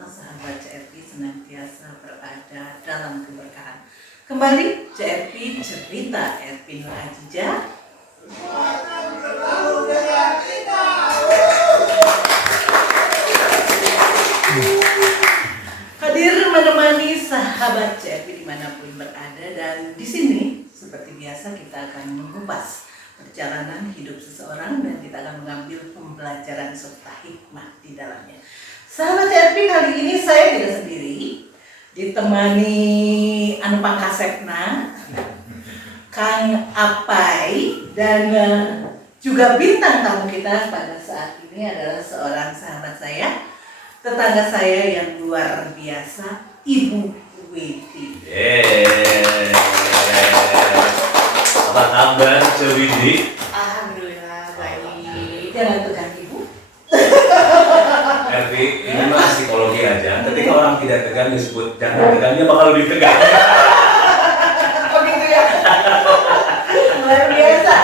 semua sahabat CRP senantiasa berada dalam keberkahan. Kembali CRP Cerita Erpin Ajija. Hadir menemani sahabat CRP dimanapun berada, dan di sini seperti biasa kita akan mengupas perjalanan hidup seseorang dan kita akan mengambil pembelajaran serta hikmah di dalamnya. Sahabat CRP, kali ini saya tidak sendiri, ditemani Anu Pangkasepna, Kang Apai, dan juga bintang tamu kita pada saat ini adalah seorang sahabat saya, tetangga saya yang luar biasa, Ibu Widi. Apa kabar, Cik Widi? Alhamdulillah baik. Jangan tegang Ibu. Ervi, ini mah psikologi aja. Ketika orang tidak tegang disebut jangan tegangnya bakal lebih tegang. Oh gitu ya. Luar biasa.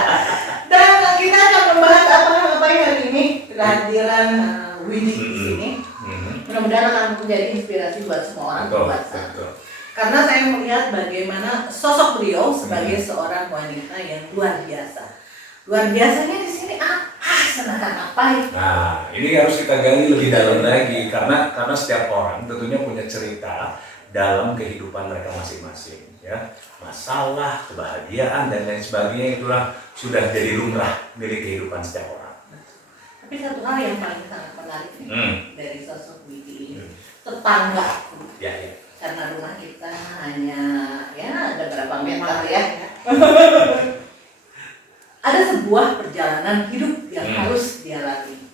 Dan kita akan membahas apa yang hari ini kehadiran Widi di sini. Mudah-mudahan akan menjadi inspirasi buat semua orang, buat saya. Karena saya melihat bagaimana sosok beliau sebagai seorang wanita yang luar biasa. Luar biasanya di sini senang apa ya? Nah, ini harus kita gali lebih dalam lagi karena setiap orang tentunya punya cerita dalam kehidupan mereka masing-masing, ya. Masalah, kebahagiaan dan lain sebagainya itulah sudah jadi lumrah milik kehidupan setiap orang. Tapi satu hal yang paling sangat menarik dari sosok Widi ini, tetanggaku. Ya. Karena rumah kita hanya ada berapa meter ya. Ada sebuah perjalanan hidup yang harus dia lalui.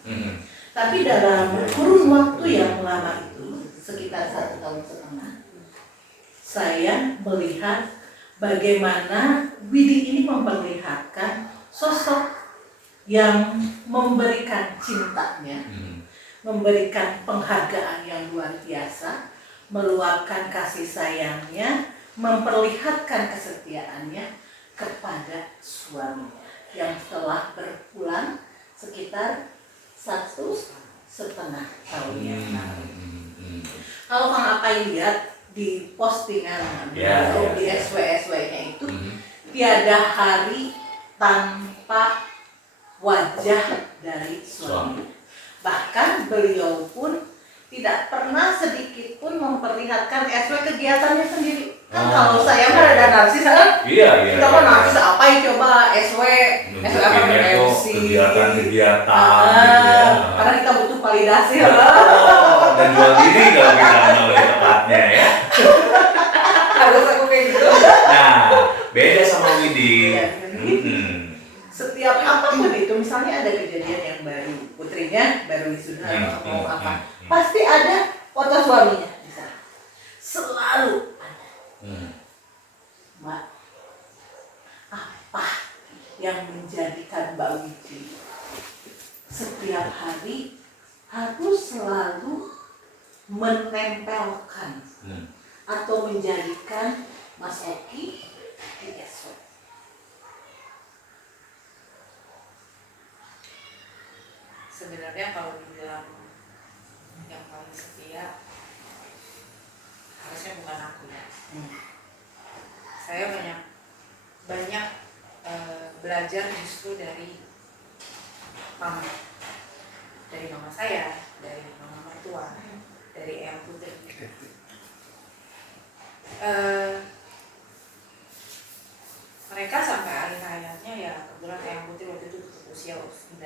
Tapi dalam kurun waktu yang lama itu, sekitar 1,5 tahun, saya melihat bagaimana Widi ini memperlihatkan sosok yang memberikan cintanya, memberikan penghargaan yang luar biasa, meluapkan kasih sayangnya, memperlihatkan kesetiaannya kepada suaminya yang telah berpulang sekitar 1,5 tahun yang lalu. Kalau Kang Apai lihat di postingan beliau di SW-SW-nya itu, tiada hari tanpa wajah dari suami. Bahkan beliau pun tidak pernah sedikit pun memperlihatkan SW kegiatannya sendiri. Kan kalau saya mah ada narsis kan? Iya. Kita mah narsis apa ya, coba SW apa MC kegiatan gitu ya. Karena kita butuh validasi lah. Dan jual diri kalau kita lebih tepatnya ya. Harus aku kayak gitu. Nah, beda sama Widi. Setiap apapun itu, misalnya ada kejadian yang baru, putrinya baru wisuda atau apa, pasti ada foto suaminya di sana. Selalu ada. Mbak, apa yang menjadikan Mbak Widi setiap hari harus selalu menempelkan atau menjadikan Mas Oki di SW? Sebenarnya kalau dibilang yang paling setia harusnya bukan aku ya. Saya banyak belajar justru dari mama saya, dari mama mertua, dari Eyang Putri. Mereka sampai akhir hayatnya ya, kebetulan Eyang Putri waktu itu usia 95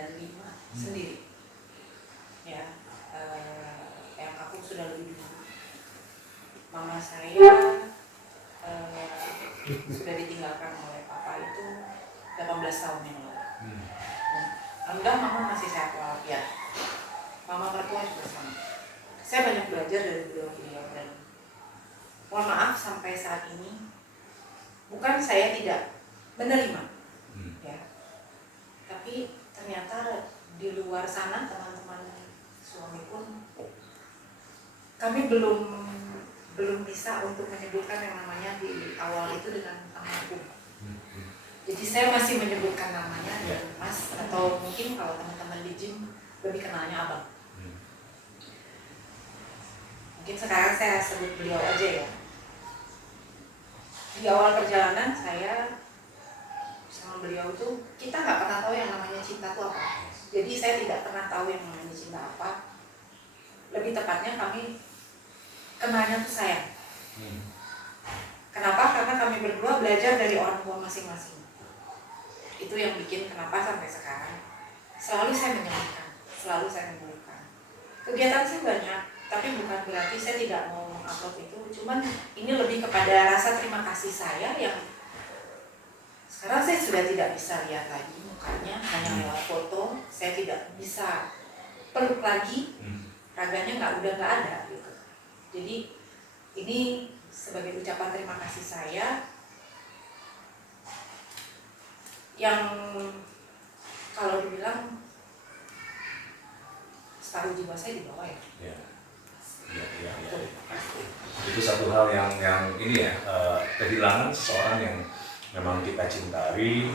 sendiri. Ya, yang aku sudah lebih dulu. Mama saya sudah ditinggalkan oleh papa itu 18 tahun yang lalu. Alhamdulillah mama masih sehat walafiat. Mama mertua juga sama. Saya banyak belajar dari beliau dan mohon maaf sampai saat ini bukan saya tidak menerima, ya. Tapi ternyata di luar sana teman-teman suami pun kami belum bisa untuk menyebutkan yang namanya di awal itu dengan almarhum. Jadi saya masih menyebutkan namanya dengan Mas, atau mungkin kalau teman-teman di gym lebih kenalnya Abang. mungkin sekarang saya sebut beliau aja ya. Di awal perjalanan saya sama beliau tuh kita nggak pernah tahu yang namanya cinta itu apa. Jadi saya tidak pernah tahu yang namanya cinta apa. Lebih tepatnya kami kenalnya tuh sayang. Kenapa? Karena kami berdua belajar dari orang tua masing-masing. Itu yang bikin kenapa sampai sekarang selalu saya menyeluruhkan. Kegiatan saya banyak, tapi bukan berarti saya tidak mau mengupload itu. Cuman ini lebih kepada rasa terima kasih saya yang sekarang saya sudah tidak bisa lihat lagi mukanya, hanya lewat foto. Saya tidak bisa peluk lagi, raganya udah nggak ada gitu. Jadi ini sebagai ucapan terima kasih saya yang kalau dibilang separuh jiwa saya dibawa ya. Ya. Itu satu hal yang ini ya, kehilangan seseorang yang memang kita cintai,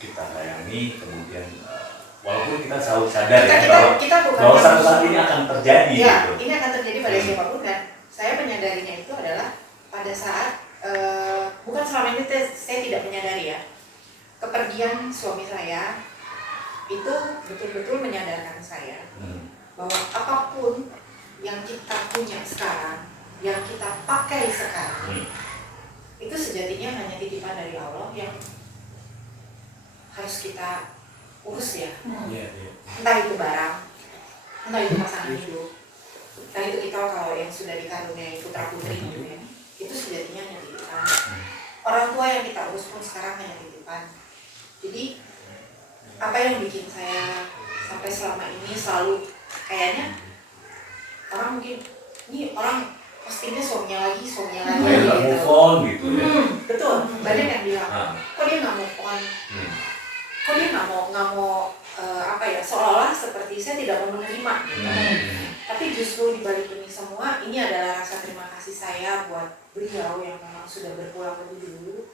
kita sayangi, kemudian walaupun kita selalu sadar bahwa satu saat ini akan terjadi. Ya, gitu. ini akan terjadi pada siapapun dan saya menyadarinya itu adalah pada saat bukan selama ini saya tidak menyadari ya, kepergian suami saya itu betul-betul menyadarkan saya bahwa apapun yang kita punya sekarang, yang kita pakai sekarang, itu sejatinya hanya titipan dari Allah yang harus kita urus ya. Entah itu barang, entah itu pasangan hidup, entah itu kita kalau yang sudah dikaruniai putra putri gitu ya, itu sejatinya hanya titipan. Orang tua yang kita urus pun sekarang hanya titipan. Jadi apa yang bikin saya sampai selama ini selalu kayaknya orang mungkin ini orang postingnya suaminya lagi Kayak nggak move on gitu ya. Betul, banyak yang bilang kok dia nggak move on, kok dia nggak mau apa ya, seolah-olah seperti saya tidak mau menerima gitu. Tapi justru dibalik ini semua, ini adalah rasa terima kasih saya buat beliau yang memang sudah berpulang lebih dulu,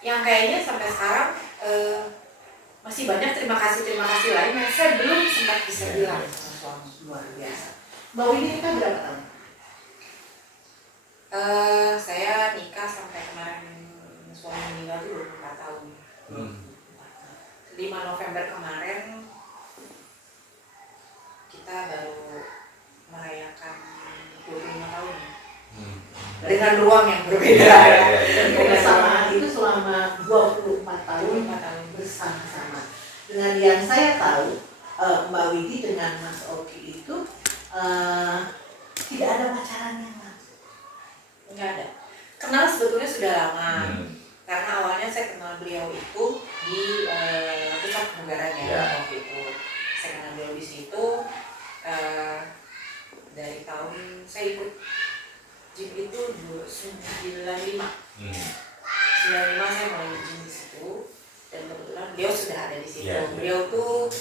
yang kayaknya sampai sekarang masih banyak terima kasih lain yang saya belum sempat bisa bilang sama suami. Luar biasa. Mbak Widi nikah berapa tahun? Saya nikah sampai kemarin suami meninggal itu 24 tahun. 5 November kemarin kita baru merayakan 25 tahun ya. Dengan ruang yang berbeda ya. Kebersamaan itu selama 24 tahun bersama-sama. Dengan yang saya tahu, Mbak Widi dengan Mas Oki itu tidak ada pacarannya, Mas. Enggak ada. Kenal sebetulnya sudah lama. Karena awalnya saya kenal beliau itu di pusat kebugaran ya waktu itu. Saya kenal beliau di situ dari tahun saya ikut gym itu 95. 95 saya mulai gym di situ dan kebetulan beliau sudah ada di situ. Beliau tuh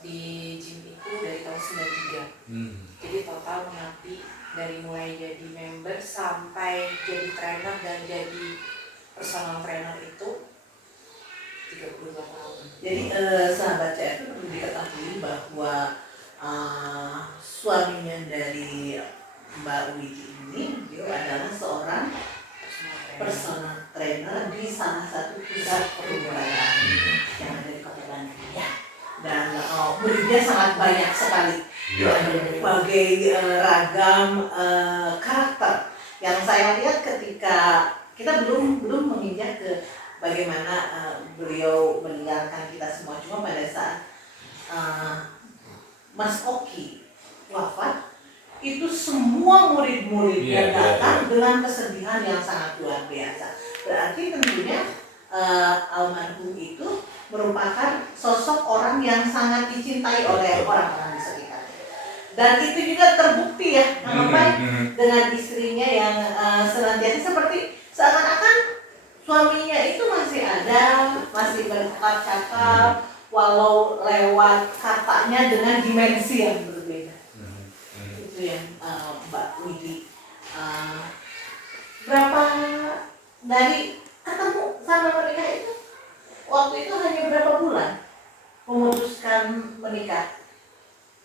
di gym itu dari tahun 93. Jadi total mengabdi dari mulai jadi member sampai jadi trainer dan jadi personal trainer itu 32 tahun. Jadi sahabat CF perlu diketahui bahwa suaminya dari Mbak Widi ini, dia adalah seorang personal trainer di salah satu pusat perbudakan yang ada di Kota Bandung ya. Dan muridnya sangat banyak sekali. Berbagai ragam karakter yang saya lihat ketika kita belum menginjak ke bagaimana beliau meninggalkan kita semua. Cuma pada saat Mas Oki wafat, itu semua murid-muridnya datang dengan kesedihan yang sangat luar biasa. Berarti tentunya almarhum itu merupakan sosok orang yang sangat dicintai oleh orang-orang di sekitarnya. Dan itu juga terbukti ya, dengan istrinya yang senantiasa seperti seakan-akan suaminya itu masih ada, masih bercakap, walau lewat katanya dengan dimensi yang berbeda. Itu yang Mbak Widi. Berapa dari ketemu sama mereka itu? Waktu itu hanya berapa bulan memutuskan menikah?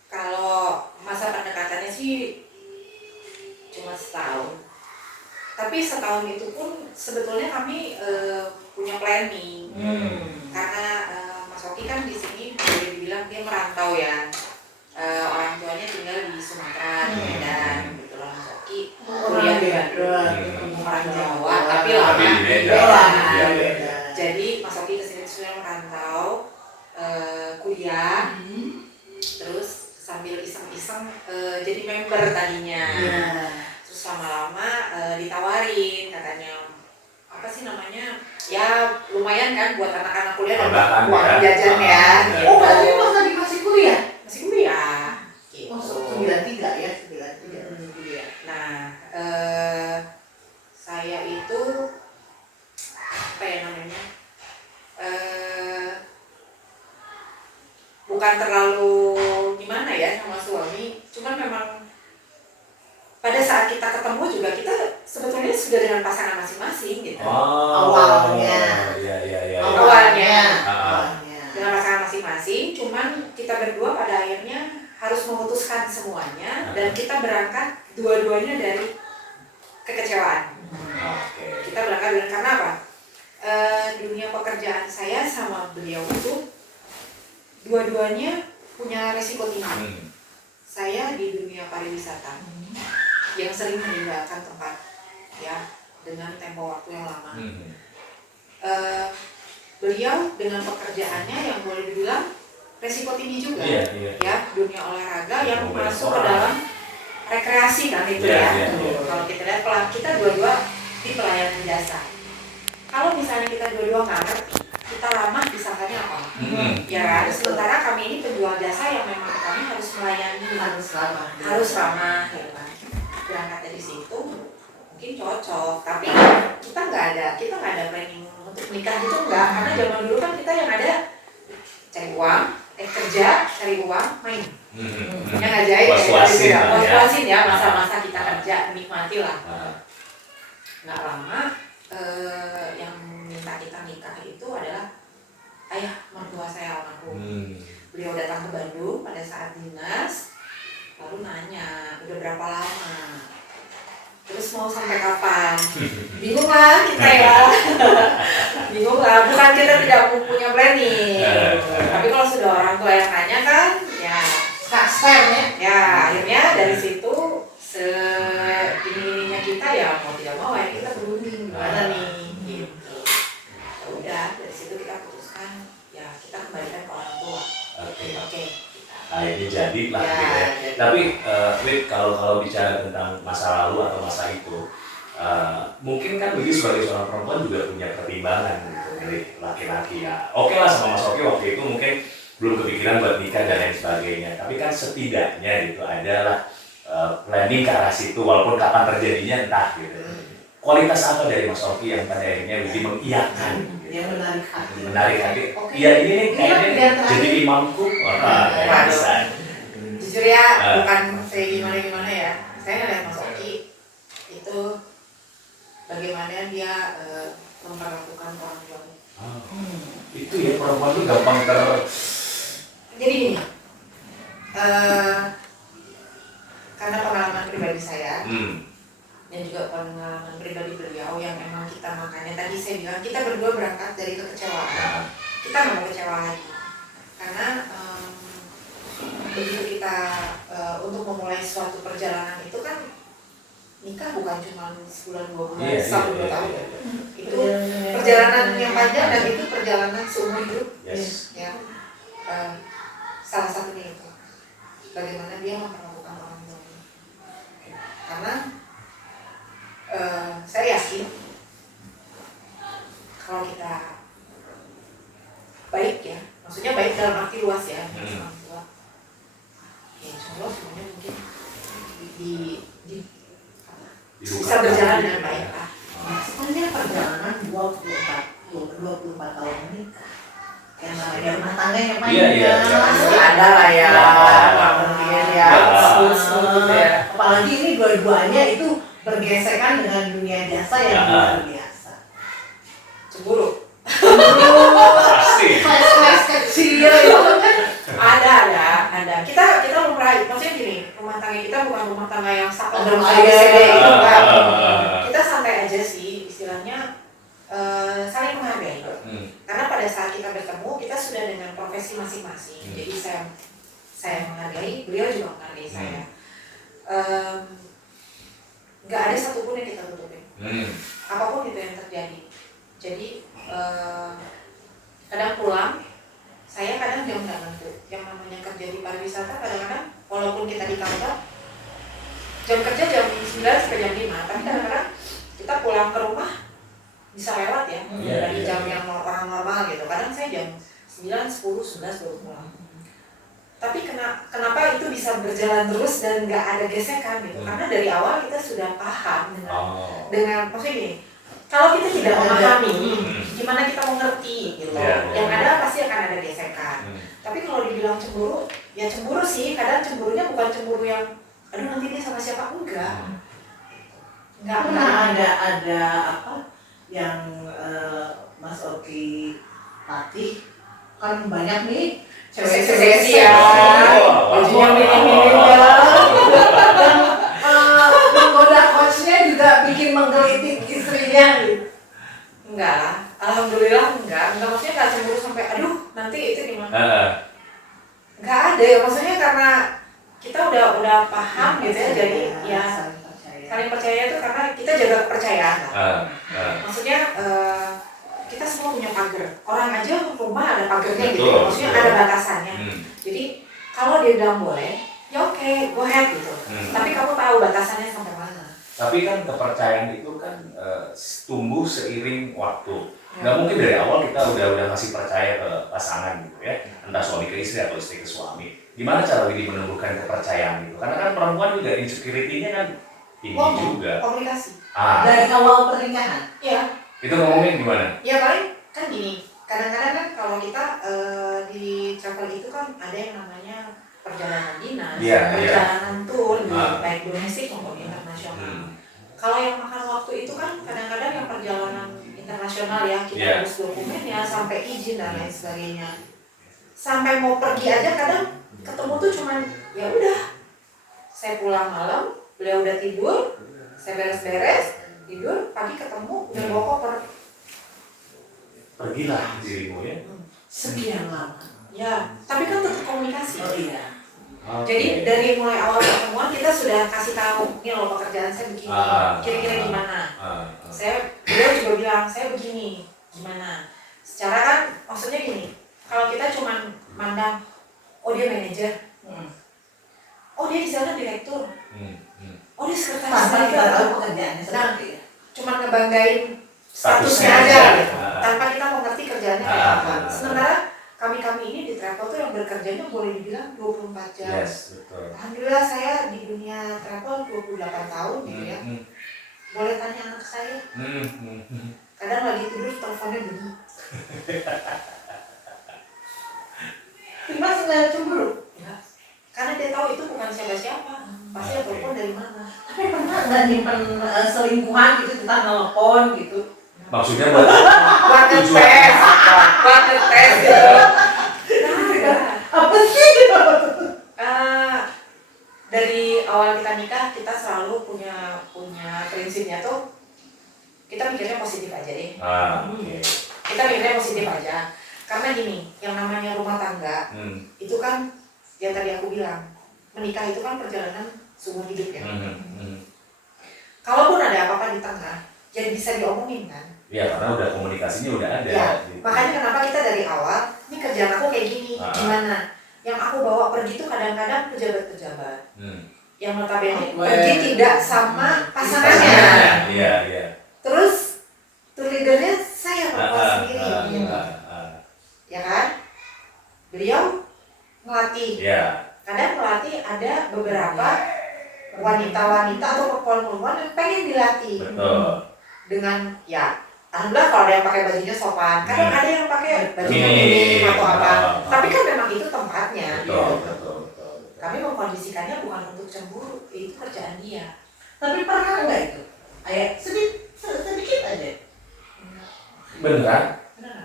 Kalau masa pendekatannya sih setahun itu pun sebetulnya kami punya planning. Karena Mas Oki kan di sini boleh dibilang dia merantau ya. Orang tuanya tinggal di Sumatera, di Medan, gitu loh. Mas Oki kuliah di Bandung, orang Jawa, tapi lama di di Medan. Medan. Jadi Mas Oki kesini sudah merantau, kuliah, terus sambil iseng-iseng jadi member tadinya. Terus lama-lama ditawarin katanya apa sih namanya, ya lumayan kan buat anak-anak kuliah dapat uang jajan ya. Oh, berarti pas lagi masih kuliah? Masih kuliah. Gitu. Oh, 93 ya, 93 kuliah. Nah, saya itu apa ya namanya? Bukan terlalu gimana ya sama suami, cuman memang pada saat kita ketemu juga kita sebetulnya sudah dengan pasangan masing-masing gitu. Awalnya. Awalnya. Awalnya. Dengan pasangan masing-masing, cuman kita berdua pada akhirnya harus memutuskan semuanya dan kita berangkat dua-duanya dari kekecewaan. Kita berangkat dari karena apa? Dunia pekerjaan saya sama beliau itu dua-duanya punya resiko tinggi. Saya di dunia pariwisata yang sering meninggalkan tempat ya dengan tempo waktu yang lama. Beliau dengan pekerjaannya yang boleh dibilang resiko tinggi juga, ya dunia olahraga yang masuk ke dalam rekreasi kan itu ya. Kalau kita lihat kita dua-dua di pelayanan jasa. Kalau misalnya kita dua-dua nggak ngerti, kita ramah disangkanya apa? Ya kan? Sementara kami ini penjual jasa yang memang kami harus melayani, harus ramah, ya kan? Berangkat dari situ mungkin cocok, tapi kita nggak ada planning untuk menikah gitu enggak, karena zaman dulu kan kita yang ada cari uang, kerja, cari uang, main. Yang ajaib was-wasin ya masa-masa kita kerja, nikmati lah. Nggak lama yang minta kita nikah itu adalah ayah mertua saya almarhum. Beliau datang ke Bandung pada saat dinas, lalu nanya udah berapa lama, terus mau sampai kapan. Bingung lah kita ya. Bingung lah, bukan kita tidak punya planning, tapi kalau sudah orang tua yang nanya kan ya Kasar ya akhirnya dari situ ini-ininya kita ya mau tidak mau ya kita berunding gimana nih gitu. Ya udah dari situ kita putuskan ya kita kembalikan ke orang tua. Oke. Nah ini jadi lah gitu ya. Tapi Wid, kalau bicara tentang masa lalu atau masa itu, mungkin kan Widi sebagai seorang perempuan juga punya pertimbangan gitu dari laki-laki ya. Oke lah sama Mas Oki waktu itu mungkin belum kepikiran buat nikah dan lain sebagainya. Tapi kan setidaknya gitu adalah planning ke arah situ walaupun kapan terjadinya entah gitu. Kualitas apa dari Mas Oki yang pada akhirnya Widi mengiyakan? Dia menarik hati. Iya ini nih kayaknya jadi imamku. Wah, bisa. Jujur ya, bukan saya gimana ya. Saya ngeliat Mas Oki itu bagaimana dia memperlakukan orang tuanya. Itu ya perempuan tuh gampang Jadi gini, karena pengalaman pribadi saya dan juga pengalaman pribadi beliau yang memang kita makanya tadi saya bilang kita berdua berangkat dari kekecewaan. Kita nggak mau kecewa lagi karena begitu kita untuk memulai suatu perjalanan itu kan nikah bukan cuma sebulan 2 bulan, 1-2 tahun. Itu perjalanan yang panjang dan itu perjalanan seumur hidup. Ya, salah satunya itu bagaimana dia memperlakukan orang tuanya. Karena saya yakin kalau kita baik ya, maksudnya baik dalam arti luas ya, orang tua. Ya insya Allah semuanya mungkin bisa berjalan dengan baik lah. Sebenarnya perjalanan 24 tahun menikah. Yang namanya rumah tangga yang panjang. Pasti ada lah ya. Nggak mungkin ya. Apalagi ini dua-duanya itu bergesekan dengan dunia jasa yang luar biasa. Cemburu. pasti. Kelas kecil itu kan Ada. Kita mempelajari, maksudnya gini, rumah tangga kita bukan rumah tangga yang sakit Ada gitu kan. Ah. Kita santai aja aja sih istilahnya, saling menghargai. Karena pada saat kita bertemu kita sudah dengan profesi masing-masing. Jadi saya menghargai, beliau juga menghargai saya. Nggak ada satupun yang kita tutupin. Apapun itu yang terjadi. Jadi kadang pulang, saya kadang jam nggak nentu. Yang namanya kerja di pariwisata kadang-kadang walaupun kita di kantor jam kerja jam 9 sampai jam 5, tapi kadang-kadang kita pulang ke rumah bisa lewat ya, dari jam yang orang normal gitu. Kadang saya jam 9, 10, 11 baru pulang. Tapi kenapa itu bisa berjalan terus dan nggak ada gesekan gitu? Karena dari awal kita sudah paham dengan maksudnya gini, kalau kita tidak memahami, gimana kita mau ngerti gitu? Yang ada pasti akan ada gesekan. Tapi kalau dibilang cemburu, ya cemburu sih. Kadang cemburunya bukan cemburu yang, aduh nanti dia sama siapa, enggak. Enggak pernah ada apa yang Mas Oki latih kan banyak nih cewek-cewek ya, bajunya minim-minim ya, dan menggoda coachnya juga bikin menggelitik istrinya gitu. Enggak lah, alhamdulillah enggak maksudnya nggak cemburu sampai aduh nanti itu gimana. Enggak ada ya, maksudnya karena kita udah paham gitu ya, jadi ya saling percaya itu karena kita jaga kepercayaan. Maksudnya kita semua punya pagar. Orang aja rumah ada pagarnya gitu. Maksudnya ada batasannya. Jadi kalau dia bilang boleh, ya oke, go ahead gitu. Tapi kamu tahu batasannya sampai mana. Tapi kan kepercayaan itu kan tumbuh seiring waktu. Nggak mungkin dari awal kita udah ngasih percaya ke pasangan gitu ya, entah suami ke istri atau istri ke suami. Gimana cara Widi menumbuhkan kepercayaan gitu? Karena kan perempuan juga insecurity-nya kan tinggi juga. Komunikasi. Dari awal pernikahan. Iya. Itu ngomongin gimana? Ya paling kan gini, kadang-kadang kan kalau kita di travel itu kan ada yang namanya perjalanan dinas, perjalanan tour, baik domestik maupun internasional. Kalau yang makan waktu itu kan kadang-kadang yang perjalanan internasional ya, kita harus dokumennya sampai izin dan lain sebagainya. Sampai mau pergi aja kadang ketemu tuh cuman ya udah, saya pulang malam, beliau udah tidur, saya beres-beres, tidur, pagi ketemu, udah bawa koper. Pergilah dirimu ya. Sekian lama. Ya, tapi kan tetap komunikasi. Oh iya. Jadi dari mulai awal pertemuan kita sudah kasih tahu, ini loh pekerjaan saya begini, kira-kira gimana. Beliau juga bilang, saya begini, gimana. Secara kan, maksudnya gini, kalau kita cuma mandang, oh dia manajer, oh dia di sana direktur, oh dia sekretaris. Tanpa kita tahu pekerjaannya seperti itu. Cuma ngebanggain statusnya aja gitu, tanpa kita mengerti kerjaannya kayak apa. Sementara kami ini di travel tuh yang bekerjanya boleh dibilang 24 jam. Yes, betul. Alhamdulillah saya di dunia travel 28 tahun gitu ya. Boleh tanya anak saya. Kadang lagi tidur teleponnya bunyi. Mas nggak cemburu? Ya. Karena dia tahu itu bukan siapa-siapa. Pasti yang telepon dari mana. Tapi pernah nggak nyimpen selingkuhan gitu, kita nelpon gitu? Maksudnya buat ngetes, buat ngetes gitu. Apa sih gitu? Dari awal kita nikah kita selalu punya prinsipnya tuh kita mikirnya positif aja deh. Kita mikirnya positif aja. Karena gini, yang namanya rumah tangga itu kan yang tadi aku bilang, menikah itu kan perjalanan seumur hidup ya. Kalaupun ada apa-apa di tengah, jadi bisa diomongin kan. Ya karena udah komunikasinya udah ada. Ya, gitu. makanya kenapa kita dari awal, ini kerjaan aku kayak gini, gimana? Yang aku bawa pergi tuh kadang-kadang pejabat-pejabat. Yang notabene pergi tidak sama pasangannya. Iya. Terus tour leadernya saya bawa sendiri gitu. Ya kan? Beliau melatih. Kadang melatih ada beberapa wanita-wanita atau perempuan-perempuan yang pengen dilatih. Betul. Dengan ya alhamdulillah kalau ada yang pakai bajunya sopan, kadang ada yang pakai bajunya minim atau apa. Tapi kan memang itu tempatnya. Betul. Kami mengkondisikannya bukan untuk cemburu, itu kerjaan dia. Tapi pernah nggak itu? Sedikit aja. Beneran?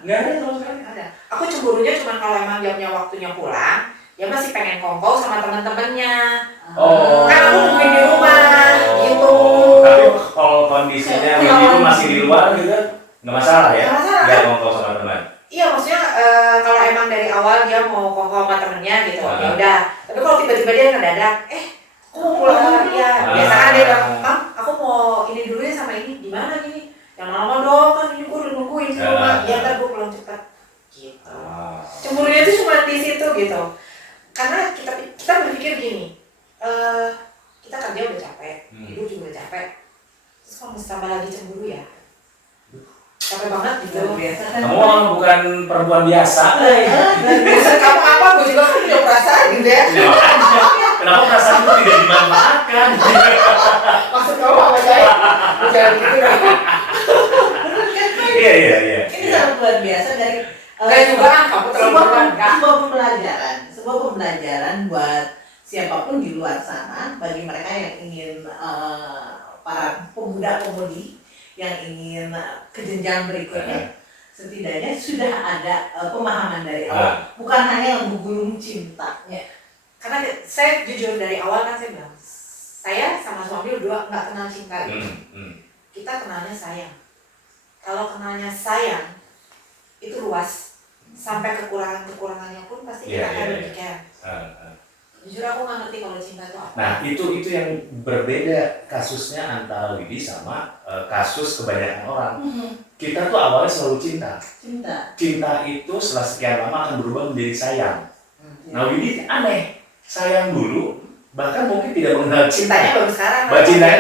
Nggak ada sama sekali. Ada. Aku cemburunya cuma kalau emang jamnya waktunya pulang, ya masih pengen kongkow sama teman-temannya. Kan aku nungguin di rumah, gitu. Tapi kalau kondisinya di rumah masih di luar gitu nggak masalah ya? Nggak masalah, Nggak kan? ngomong sama teman. Iya, maksudnya kalau emang dari awal dia mau kongko sama temennya gitu, ya udah. Tapi kalau tiba-tiba dia ngedadak, aku mau pulang, ya biasa kan dia bilang, Mam, aku mau ini dulu ya sama ini, gimana gini? Yang lama dong, kan ini gue udah nungguin di rumah, ya ntar gue pulang cepat. Gitu. Cemburunya itu cuma di situ gitu. Karena kita berpikir gini, kita kerja udah capek, hidup juga udah capek. Terus kalau mesti tambah lagi cemburu ya, capek banget gitu. Biasa kan. Kamu bukan perempuan biasa. Biasa kamu apa? Gue juga kan punya perasaan gitu ya. Kenapa perasaan itu tidak dimanfaatkan? Maksud kamu apa saya? Jangan gitu kan. Iya. Ini sangat luar biasa dari Kayak juga kamu terlalu berat. sebuah pembelajaran buat siapapun di luar sana, bagi mereka yang ingin para pemuda-pemudi yang ingin ke jenjang berikutnya, setidaknya sudah ada pemahaman dari awal, bukan hanya yang menggulung cintanya. Karena saya jujur dari awal kan saya bilang, saya sama suami berdua nggak kenal cinta. Kita kenalnya sayang. Kalau kenalnya sayang itu luas, sampai kekurangannya pun pasti kita akan berpikir. Jujur aku nggak ngerti kalau cinta itu apa. Nah itu yang berbeda kasusnya antara Widi sama kasus kebanyakan orang. Kita tuh awalnya selalu cinta. Cinta itu setelah sekian lama akan berubah menjadi sayang. Nah Widi aneh, sayang dulu, bahkan mungkin tidak mengenal Cintanya baru sekarang. Cintanya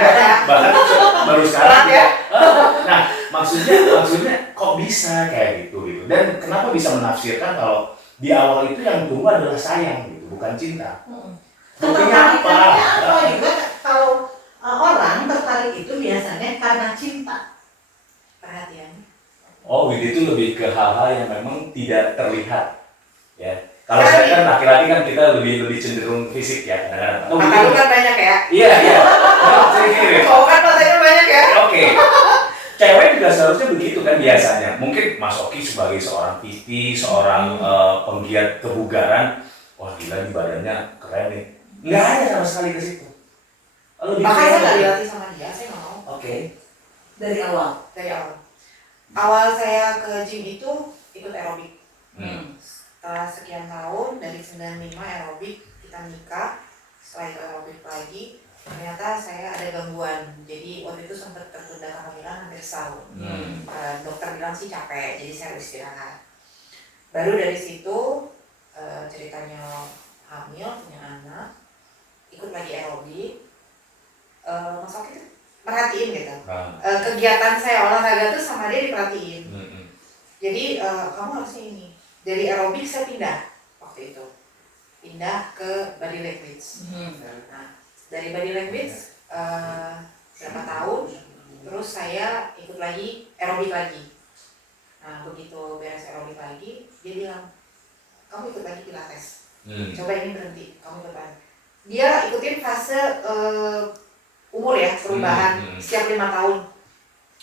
bahkan baru sekarang. Ya? Nah maksudnya kok bisa kayak gitu. Dan kenapa bisa menafsirkan kalau di awal itu yang tumbuh adalah sayang gitu, bukan cinta. Ketertarikannya apa juga kalau orang tertarik itu biasanya karena cinta. Perhatian. Oh, Widi itu lebih ke hal-hal yang memang tidak terlihat, ya. Kalau saya kan laki-laki kan kita lebih cenderung fisik ya. Mata lu kan banyak ya? Iya. Kau kan matanya banyak ya? Oke. Cewek juga seharusnya begitu kan biasanya. Mungkin Mas Oki sebagai seorang PT, seorang penggiat kebugaran, wah gila nih badannya keren nih. Nggak ada sama sekali ke situ. Makanya saya nggak dilatih sama dia, saya nggak mau. Oke. Dari awal. Awal saya ke gym itu ikut aerobik. Setelah sekian tahun, dari 95 aerobik, kita nikah. Setelah itu aerobik lagi, ternyata saya ada gangguan. Jadi waktu itu sempat tertunda kehamilan hampir setahun. Dokter bilang sih capek, jadi saya harus istirahat. Baru dari situ ceritanya hamil, punya anak, ikut lagi aerobik. Mas Oki itu perhatiin gitu. Kegiatan saya olahraga tuh sama dia diperhatiin. Jadi kamu harusnya ini. Dari aerobik saya pindah waktu itu. Pindah ke body language. Nah, dari body language berapa tahun, terus saya ikut lagi aerobik lagi. Nah, begitu beres aerobik lagi, dia bilang, kamu ikut lagi pilates. Coba ini berhenti, kamu ikut lagi. Dia ikutin fase umur ya, perubahan setiap 5 tahun.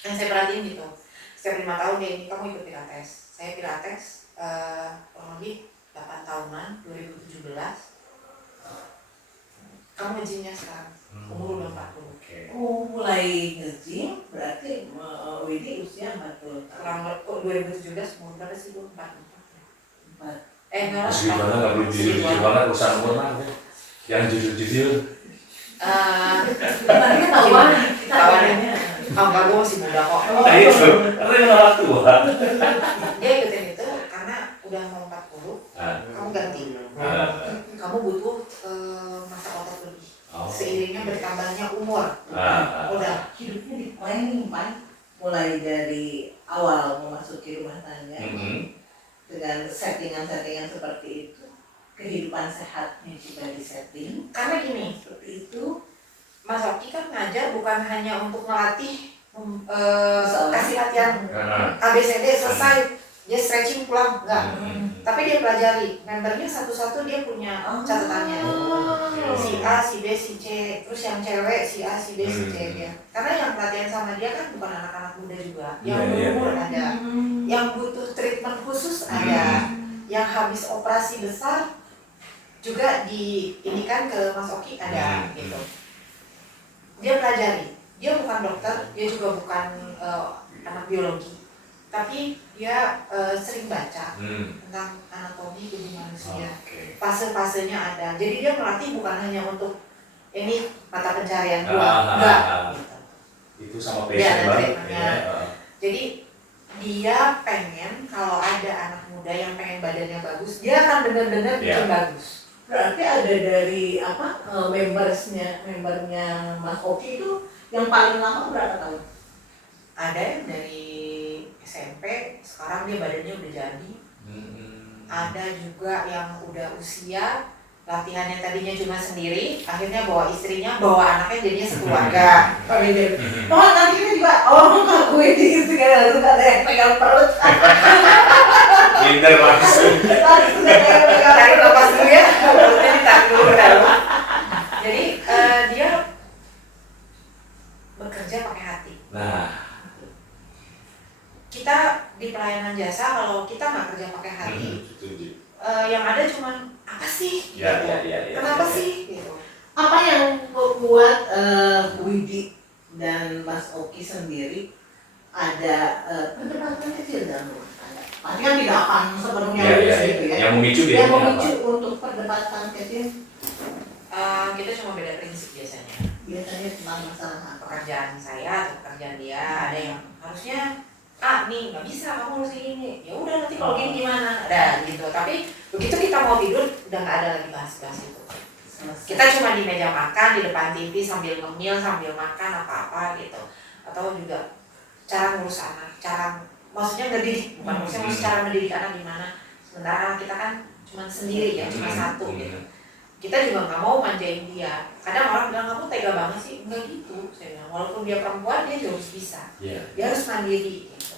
Yang saya perhatiin gitu, setiap 5 tahun dia ini, kamu ikut pilates. Saya pilates kurang lebih 8 tahunan, 2017. Kamu nge-gymnya sekarang, umur udah 40. Mulai nge-gym berarti Widi usia 40 tahun. Kurang 2017 umur berapa sih? 44. Enggak. Gimana nggak perlu jujur banget urusan umur mah. Yang jujur. Gimana ketahuan? Ketahuannya. Enggak, gue masih muda kok. Nah itu, karena yang orang tua. Dia ikutin itu karena udah mau 40, kamu ganti. Kamu butuh masa otot lebih. Seiringnya bertambahnya umur. Udah Hidupnya di planning, Pak. Mulai dari awal memasuki rumah tangga dengan settingan-settingan seperti itu, kehidupan sehatnya juga disetting. Karena gini, Seperti itu. Mas Oki kan ngajar bukan hanya untuk melatih kasih latihan ABCD selesai, dia stretching pulang, enggak. Tapi dia pelajari, membernya satu-satu dia punya catatannya. Si A, si B, si C, terus yang cewek si A, si B, si C ya. Karena yang pelatihan sama dia kan bukan anak-anak muda juga, yang berumur ada, yang butuh treatment khusus ada, yang habis operasi besar juga diinikan ke Mas Oki ada gitu. Dia pelajari, dia bukan dokter, dia juga bukan biologi, tapi dia sering baca Hmm. tentang anatomi tubuh manusia. Oke. Fase-fasenya ada. Jadi dia melatih bukan hanya untuk ini mata pencarian Ah, gua, ah, enggak. ah. Gitu. Itu sama Dia passion ada banget treatmentnya. ya. Jadi dia pengen kalau ada anak muda yang pengen badannya bagus, dia akan benar-benar bikin Iya. bagus. Berarti ada dari membernya Mas Oki itu yang paling lama berapa tahun? Ada yang dari SMP, sekarang dia badannya udah jadi. Ada juga yang udah usia, latihannya tadinya cuma sendiri, akhirnya bawa istrinya, bawa anaknya jadinya sekeluarga. Oh nanti kita juga, gue di segala harus ada yang pegang perut. Pinter langsung. Tarik nafas dulu ya, perutnya ditarik dulu ke dalam. Jadi dia bekerja pakai hati. Nah, Kita di pelayanan jasa kalau kita nggak kerja pakai hati, setuju. yang ada cuman apa sih? Ya, Gitu. ya, ya, ya, Kenapa ya, ya. sih? Gitu. Apa yang membuat Widi dan Mas Oki sendiri ada perdebatan kecil dalam rumah tangga? Pasti kan tidak akan sepenuhnya Ya, ya, lurus ya. gitu ya. Yang memicu dia Yang apa? memicu untuk perdebatan kecil Kita cuma beda prinsip biasanya. biasanya tentang masalah apa? Pekerjaan saya atau pekerjaan dia, ada yang harusnya nih nggak bisa kamu harus ini. Ya udah nanti kalau gini gimana? Ada gitu. Tapi begitu kita mau tidur udah nggak ada lagi bahas-bahas itu. Kita cuma di meja makan, di depan TV sambil ngemil, sambil makan apa-apa gitu. Atau juga cara ngurus anak, maksudnya ngedidik, bukan maksudnya cara mendidik anak gimana. Sementara anak kita kan cuma sendiri ya, cuma satu gitu. Kita juga nggak mau manjain dia. Kadang orang bilang kamu tega banget sih, enggak gitu. Saya bilang walaupun dia perempuan dia juga harus bisa. Iya. Dia harus mandiri gitu.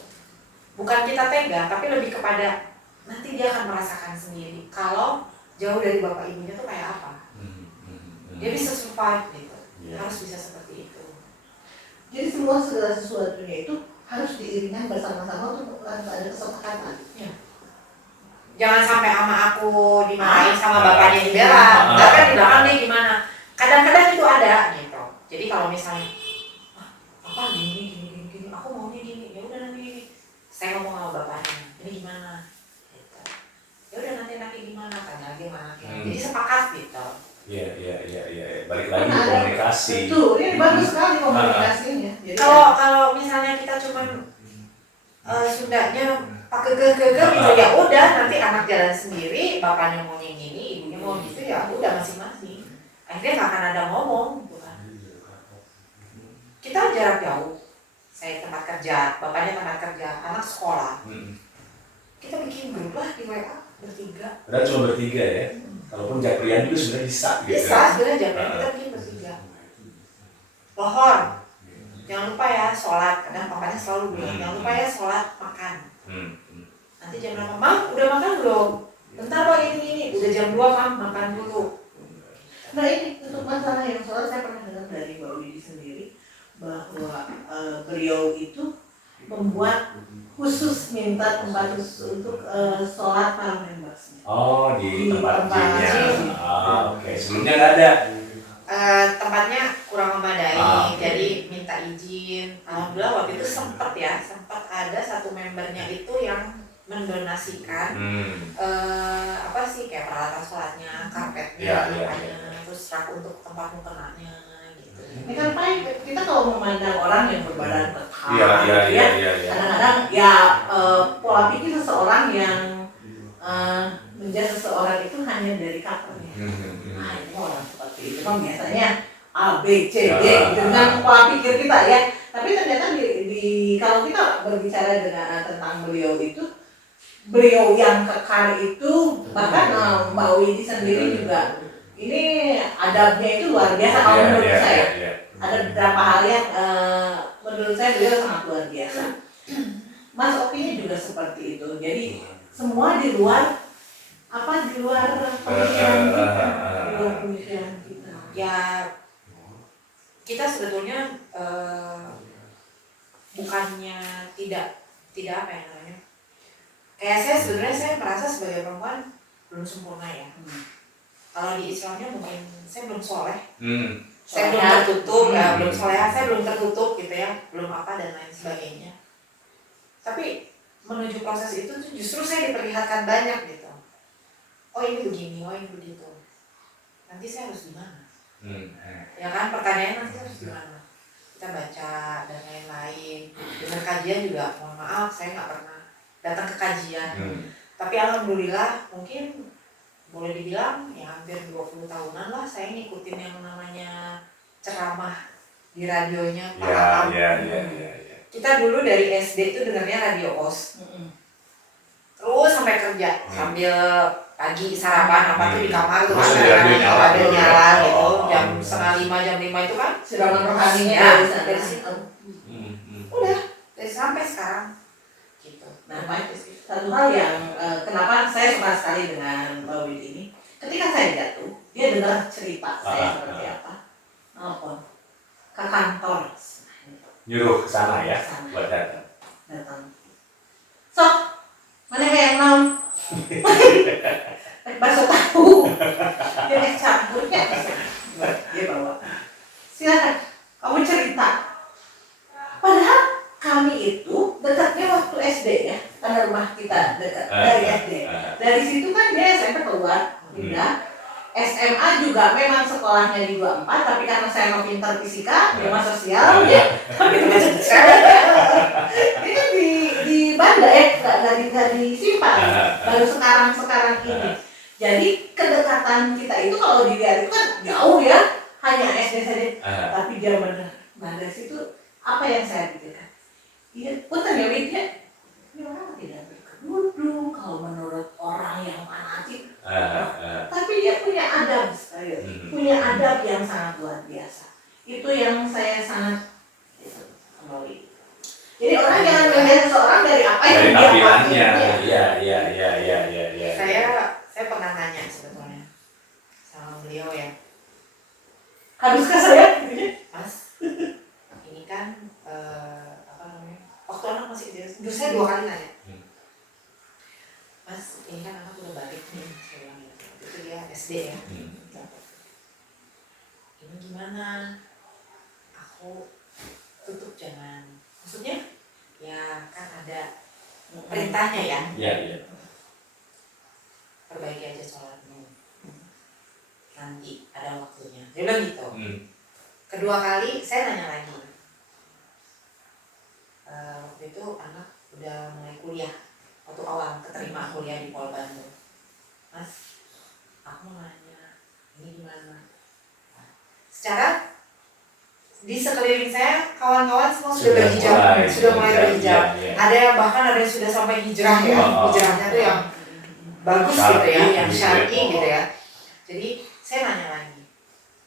Bukan kita tega, tapi lebih kepada nanti dia akan merasakan sendiri. Kalau jauh dari bapak ibunya tuh kayak apa? Dia bisa survive gitu. Iya. Harus bisa seperti itu. Jadi segala sesuatunya itu harus diiringan bersama-sama untuk ada kesepakatan. Jangan sampai ama aku dimarahin sama bapaknya dibela. Enggak kan di belakang dia gimana? Kadang-kadang itu ada gitu. Jadi kalau misalnya apa gini, aku maunya gini, ya udah nanti gini. Saya ngomong sama bapaknya, ini gimana? Gitu. Ya udah nanti gimana? Tanya lagi sama anaknya. Jadi sepakat gitu. Iya. Balik lagi ke komunikasi. Betul, ini bagus sekali komunikasinya. Jadi Kalau misalnya kita cuman Sundanya pakai gitu ya udah nanti anak jalan sendiri, bapaknya mau gini, ibunya mau gitu ya udah masing-masing. Akhirnya nggak akan ada ngomong gitu kan. Kita jarak jauh, saya tempat kerja, bapaknya tempat kerja, anak sekolah. Kita bikin grup lah di WA bertiga. Padahal cuma bertiga ya. Kalaupun Japrian juga sebenarnya bisa gitu. Bisa sebenarnya kita bikin bertiga. Lohor, jangan lupa ya sholat. Kadang papanya selalu bilang jangan lupa ya sholat makan. Nanti jam berapa? Mam, udah makan belum? Bentar Pak ini. Udah jam 2 Mam, makan dulu. nah ini untuk masalah yang soal saya pernah dengar dari Mbak Widi sendiri bahwa beliau itu membuat khusus minta tempat khusus untuk sholat para membersnya. Oh, di tempat gymnya. gym. Oke. Sebelumnya nggak ada. Tempatnya kurang memadai, jadi minta izin. Alhamdulillah waktu itu sempat ada satu membernya itu yang mendonasikan apa sih kayak peralatan sholatnya, karpetnya, terus rak untuk tempat mukenanya gitu. Ini kan Pak, kita kalau memandang orang yang berbadan kekar, Iya. kadang-kadang ya pola pikir seseorang yang menjadi seseorang itu hanya dari karakternya. Nah ini orang seperti itu kan biasanya A, B, C, D gitu kan pola pikir kita ya. Tapi ternyata kalau kita berbicara dengan tentang beliau itu, beliau yang kekar itu bahkan Mbak Widi sendiri juga ini adabnya itu luar biasa kalau menurut saya. Ada beberapa hal yang menurut saya beliau sangat luar biasa. Mas Oki juga seperti itu. Jadi semua di luar pemikiran kita, di luar pemikiran kita. Ya kita sebetulnya bukannya tidak apa ya namanya. Kayak saya merasa sebagai perempuan belum sempurna ya. Kalau di Islamnya mungkin saya belum soleh. Saya belum tertutup, belum soleh, saya belum tertutup gitu ya, belum apa dan lain sebagainya. menuju proses itu tuh justru saya diperlihatkan banyak gitu. Oh ini begini, oh ini begitu. Nanti saya harus gimana? Ya kan, pertanyaan nanti harus gimana? Kita baca dan lain-lain. Dengar kajian juga, mohon maaf saya nggak pernah datang ke kajian. Tapi alhamdulillah mungkin boleh dibilang ya hampir 20 tahunan lah saya ngikutin yang namanya ceramah di radionya Pak Akam. Kita dulu dari SD itu dengarnya Radio OS. Terus sampai kerja sambil pagi sarapan apa tuh di kamar tuh kan ada nyala gitu jam 4:30 jam 5 itu kan Siraman rohaninya ya, dari dari situ. Udah dari sampai sekarang gitu. Nah, satu hal yang kenapa saya suka sekali dengan Mbak Widi ini, ketika saya jatuh, dia dengar cerita saya seperti apa, nelfon ke kantor, Nyuruh ke sana ya, buat datang. Sok, mana yang naon? Bakso tahu, dia campurnya, dia bawa. Silakan, kamu cerita. Padahal kami itu dekatnya waktu SD ya, karena rumah kita dekat dari SD. Dari situ kan dia SMP keluar, pindah. SMA juga memang sekolahnya di 24, tapi karena saya mau pintar fisika, ilmu sosial, dia itu di Banda nggak di Simpang, baru sekarang ini. Jadi kedekatan kita itu kalau dilihat itu kan jauh ya, hanya SD saja. Tapi dia Banda itu apa yang saya pikirkan? Iya, punten ya Widya. Ini orang tidak berkerudung kalau menurut orang yang fanatik. Tapi dia punya adab, punya adab yang sangat luar biasa. Itu yang saya sangat amali. Jadi orang jangan melihat seorang dari apa yang dari dia tampilannya. pakai. Iya. Saya pernah nanya sebetulnya sama beliau ya, Haruskah saya? Mas, ini kan apa namanya? Waktu anak masih kecil, dulu saya 2 kali nanya. Mas, ini kan anak udah balik nih, saya bilang gitu. Itu dia SD ya. Ini gimana? Aku tutup jangan. Maksudnya ya kan ada perintahnya ya. Iya. Perbaiki aja sholatmu. Nanti ada waktunya. Dia bilang gitu. Kedua kali saya nanya lagi. Waktu itu anak udah mulai kuliah. Waktu awal keterima kuliah di Pol Bandung. Mas, aku mau nanya, ini gimana? Secara di sekeliling saya kawan-kawan semua sudah berhijab, sudah mulai berhijab. Ada yang bahkan ada yang sudah sampai hijrah ya, hijrahnya tuh yang bagus gitu ya, yang syar'i gitu ya. Jadi saya nanya lagi,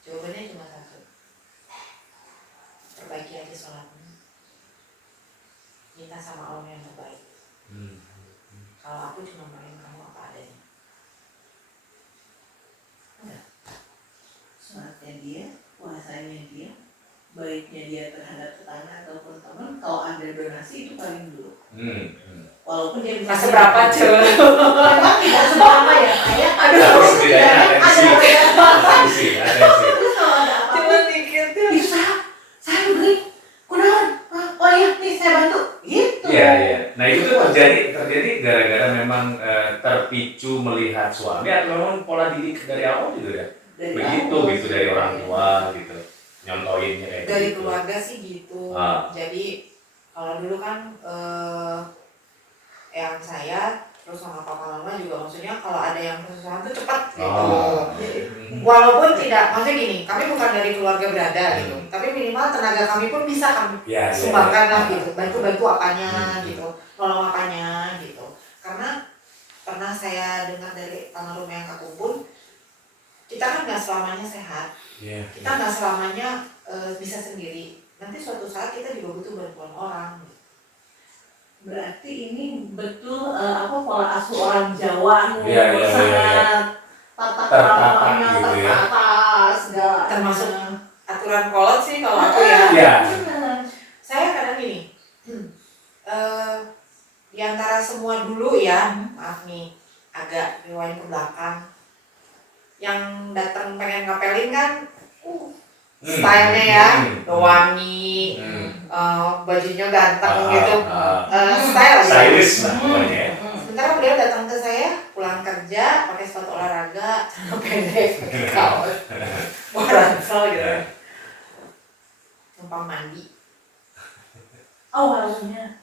jawabannya cuma satu, perbaiki aja sholatmu, minta sama Allah yang terbaik. Kalau aku cuma main kamu apa adanya. Udah. Sholatnya dia, puasanya dia, baiknya dia terhadap tetangga ataupun teman. Kalau ada donasi itu paling dulu. Walaupun dia bisa Seberapa cuy? memang tidak seberapa ya kayak Tapi setidaknya ada sih. terus kalau ada apa Cuma dikit tuh. bisa saya beli kunaon, oh iya nih saya bantu gitu. Iya. Nah itu tuh terjadi gara-gara memang terpicu melihat suami atau memang pola didik dari awal gitu ya. Begitu gitu dari orang tua gitu. Nyontoinnya kayak Dari gitu. keluarga sih gitu. Jadi kalau dulu kan yang saya terus sama papa mama juga maksudnya kalau ada yang kesusahan tuh cepat gitu. Walaupun tidak, maksudnya gini, kami bukan dari keluarga berada gitu, tapi minimal tenaga kami pun bisa kami sumbangkan lah gitu, bantu apanya gitu, nolong apanya gitu. Karena pernah saya dengar dari almarhum yang Kakumpul, kita kan nggak selamanya sehat, kita nggak selamanya bisa sendiri. Nanti suatu saat kita juga butuh bantuan orang. Berarti ini betul pola asuh orang Jawa Iya. tata Tertata keramanya gitu ya. tertata segala Termasuk aturan kolot sih kalau aku ya. Iya. Saya kadang gini, di antara semua dulu ya, maaf nih agak rewind ke belakang, yang datang pengen ngapelin kan stylenya ya, wangi, bajunya ganteng gitu, style ya. stylish lah pokoknya ya. Sementara beliau datang ke saya pulang kerja pakai sepatu olahraga, celana pendek, pakai kaos, bawa ransel gitu. Numpang mandi. Awalnya.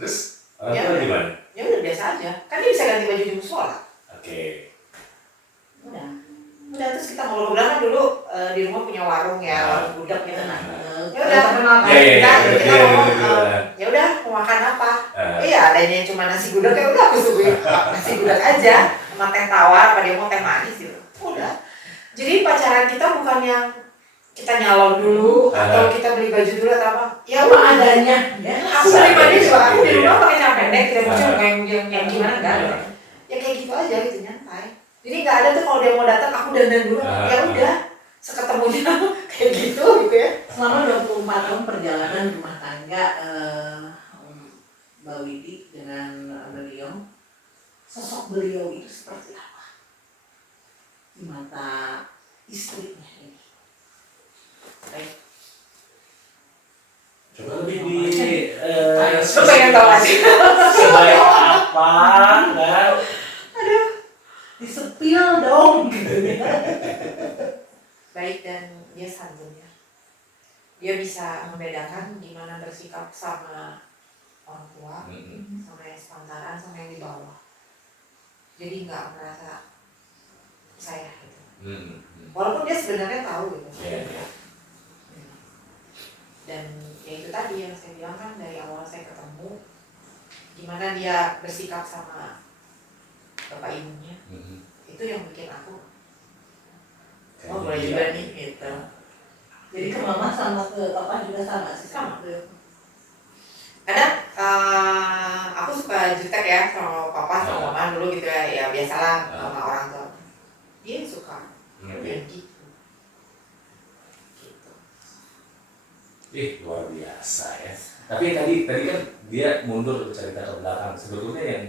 Terus orang tua gimana? Ya udah biasa aja. Kan dia bisa ganti baju di musola. Oke. Udah terus kita ngobrol kan dulu di rumah punya warung ya, warung gudeg gitu nah. Ya udah kenal kita ngomong ya udah mau makan apa? Iya adanya cuma nasi gudeg ya udah aku suguhin nasi gudeg aja sama teh tawar apa dia mau teh manis gitu. Udah. Jadi pacaran kita bukan yang kita nyalon dulu atau kita beli baju dulu atau apa? Ya apa adanya. Ya. Aku sering mandi juga aku di rumah pakai celana pendek tidak mau yang gimana enggak. Ya kayak gitu aja gitu nyantai. Jadi nggak ada tuh kalau dia mau datang aku dandan dulu. Ya udah seketemunya kayak gitu ya. Selama 24 tahun perjalanan rumah tangga Mbak Widi dengan beliau, sosok beliau itu seperti apa di mata istrinya ini? Baik. Coba lebih di Lu pengen tahu aja. sebaik apa kan? Disepil dong gitu ya. Baik dan dia santun ya. Dia bisa membedakan gimana bersikap sama orang tua, sama yang sepantaran, sama yang di bawah. Jadi nggak merasa saya gitu. Walaupun dia sebenarnya tahu gitu. Dan ya itu tadi yang saya bilang kan dari awal saya ketemu gimana dia bersikap sama bapak ibunya. Itu yang bikin aku Boleh juga nih gitu. Jadi ke mama sama ke papa juga sama sih sama. Kadang aku suka jutek ya sama papa sama mama dulu gitu ya, ya biasalah sama orang tua. Dia suka yang gitu. Luar biasa ya. Tapi tadi kan dia mundur cerita ke belakang. Sebetulnya yang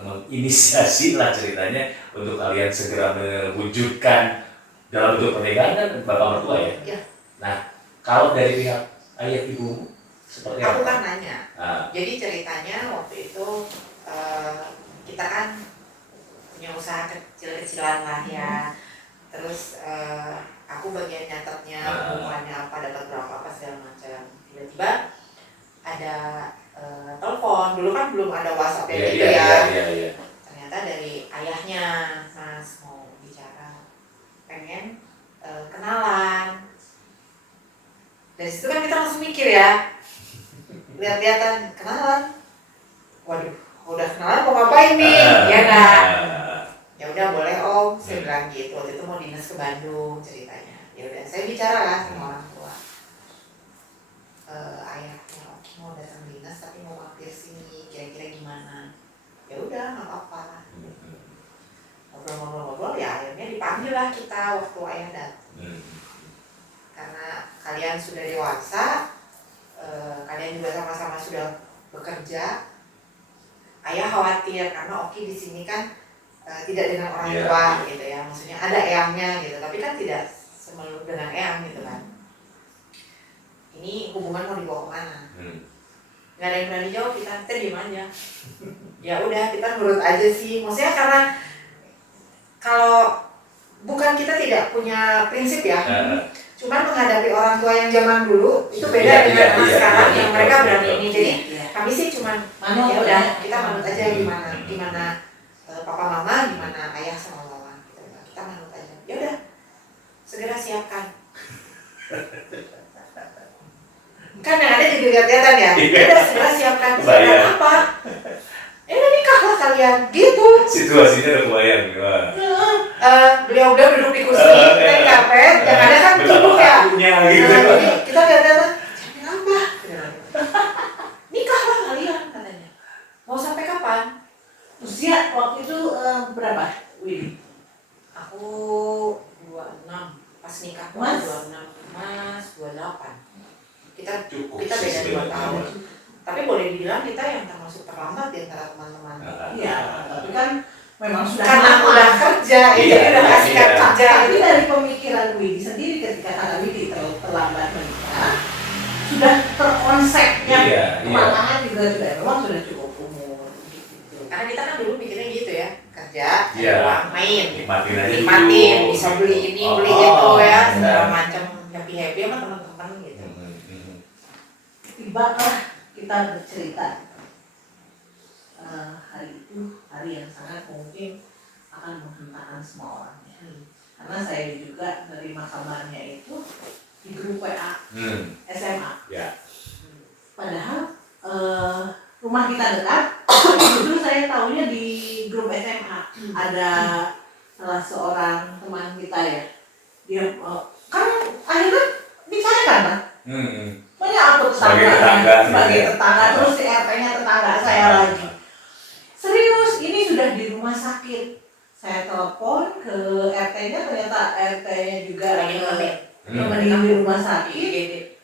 menginisiasi lah ceritanya untuk kalian segera mewujudkan dalam bentuk pernikahan kan bapak mertua ya. Iya. Nah, kalau dari pihak ayah ibumu seperti apa? Aku kan nanya. Jadi ceritanya waktu itu kita kan punya usaha kecil-kecilan lah ya. Terus aku bagian nyatetnya, pengumumannya apa, dapat berapa apa segala macam. Tiba-tiba ada telepon. Dulu kan belum ada WhatsApp ya gitu ya. Ternyata dari ayahnya, Mas mau bicara, pengen kenalan. Dari situ kan kita langsung mikir ya, lihat-lihatan kenalan. Waduh, udah kenalan mau ngapain nih? Ya nggak? Ya udah boleh om, saya bilang gitu. Waktu itu mau dinas ke Bandung ceritanya. Ya udah, saya bicara lah sama orang tua. Ayahnya, oke mau datang dinas tapi mau mampir sini, kira-kira gimana? Ya udah, nggak apa-apa. Ngobrol-ngobrol ya akhirnya dipanggil lah kita waktu ayah datang. Karena kalian sudah dewasa, kalian juga sama-sama sudah bekerja. Ayah khawatir karena Oki di sini kan tidak dengan orang tua gitu ya, maksudnya ada eyangnya gitu, tapi kan tidak semelulu dengan eyang gitu kan. Ini hubungan mau dibawa kemana? Nggak ada yang berani jawab, kita diem aja. Ya udah kita nurut aja sih, maksudnya karena kalau bukan kita tidak punya prinsip ya, cuman menghadapi orang tua yang zaman dulu itu beda dengan anak sekarang yang mereka berani ini. Jadi kami sih cuman ya udah kita manut aja gimana papa mama, gimana ayah sama mama gitu. Kita manut aja. Ya udah segera siapkan. Kan yang ada jadi lihat-lihatan ya. Ya udah segera siapkan. Siapkan apa? Ya udah nikah lah kalian gitu. Situasinya udah kebayang Beliau duduk di kursi, kita di karpet, yang ada kan tubuh ya. Gitu. Jadi kita lihat-lihat, siapin apa? Nikah lah kalian katanya. Mau sampai kapan? Usia waktu itu berapa, Widi? Aku 26, pas nikah Mas? 26, Mas 28. Kita Cukup beda sih, 2 tahun. Tapi boleh dibilang kita yang termasuk terlambat di antara teman-teman. Iya, tapi kan memang sudah Karena lama. udah kerja, jadi udah kasih kerja. Tapi dari pemikiran Widi sendiri ketika kata Widi terlambat menikah, sudah terkonsep ya. Iya. Kematangan juga memang sudah cukup umur gitu. Karena kita kan dulu mikirnya gitu ya, kerja, Iya. uang, main, Nikmatin aja nikmatin, dulu. bisa beli ini, Oh, beli itu ya, benar. segala macam, happy sama teman-teman gitu. Tibalah kita bercerita. Hari itu hari yang sangat mungkin akan menghentakkan semua orang ya. Karena saya juga menerima kabarnya itu di grup WA SMA. Ya. Padahal rumah kita dekat, justru saya tahunya di grup SMA ada salah seorang teman kita ya. Dia kan akhirnya bicarakan kan? Banyak aku sebagai tetangga, terus si RT-nya tetangga saya lagi. Serius, ini sudah di rumah sakit. Saya telepon ke RT-nya, ternyata RT-nya juga nemenin di rumah sakit.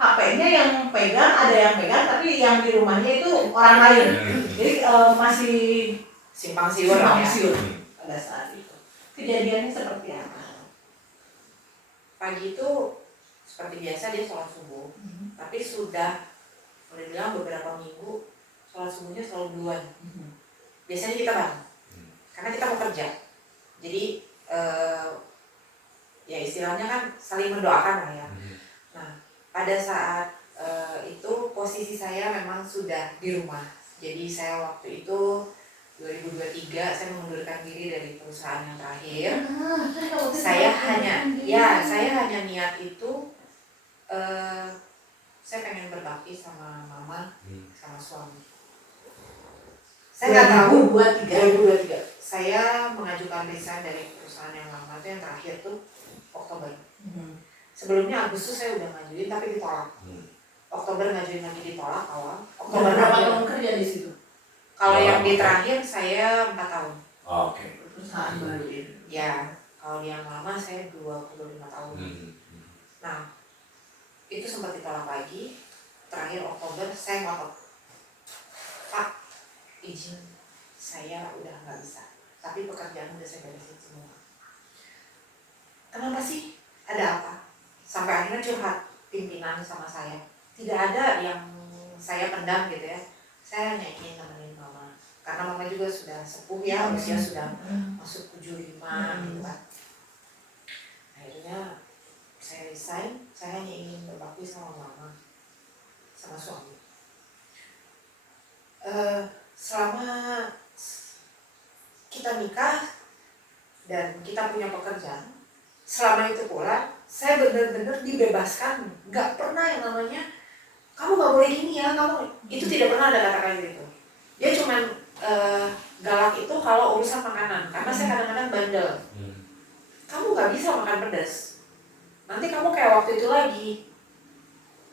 HP-nya yang pegang, ada yang pegang, tapi yang di rumahnya itu orang lain. Jadi masih Simpang siur ya. Pada saat itu. Kejadiannya seperti apa? Pagi itu seperti biasa dia sholat subuh, tapi sudah boleh bilang beberapa minggu sholat subuhnya selalu duluan. Biasanya kita bangun, karena kita mau kerja. Jadi ya istilahnya kan saling mendoakan lah ya. Nah pada saat itu posisi saya memang sudah di rumah. Jadi saya waktu itu 2023 saya mengundurkan diri dari perusahaan yang terakhir. Saya hanya niat itu saya pengen berbakti sama mama, sama suami. Saya nggak tahu 2023 saya mengajukan resign dari perusahaan yang lama itu yang terakhir tuh Oktober. Sebelumnya Agustus saya udah ngajuin tapi ditolak. Oktober ngajuin lagi ditolak awal. Oktober berapa tahun kerja di situ? Kalau yang di terakhir saya 4 tahun. Oke. Perusahaan baru ini. Ya, kalau yang lama saya 25 tahun. Nah, itu sempat ditolak lagi. Terakhir Oktober saya ngotot, Pak, izin saya udah nggak bisa. Tapi pekerjaan udah saya beresin semua. Kenapa sih? Ada apa? Sampai akhirnya curhat pimpinan sama saya. Tidak ada yang saya pendam gitu ya. Saya hanya ingin nemenin mama. Karena mama juga sudah sepuh ya, usia sudah masuk 75 gitu kan. Akhirnya saya resign, saya hanya ingin berbakti sama mama, sama suami. Selama kita nikah dan kita punya pekerjaan, selama itu pula saya benar-benar dibebaskan, nggak pernah yang namanya kamu nggak boleh gini ya, kamu itu tidak pernah ada kata-kata gitu. Dia cuman galak itu kalau urusan makanan, karena saya kadang-kadang bandel. Kamu nggak bisa makan pedas, nanti kamu kayak waktu itu lagi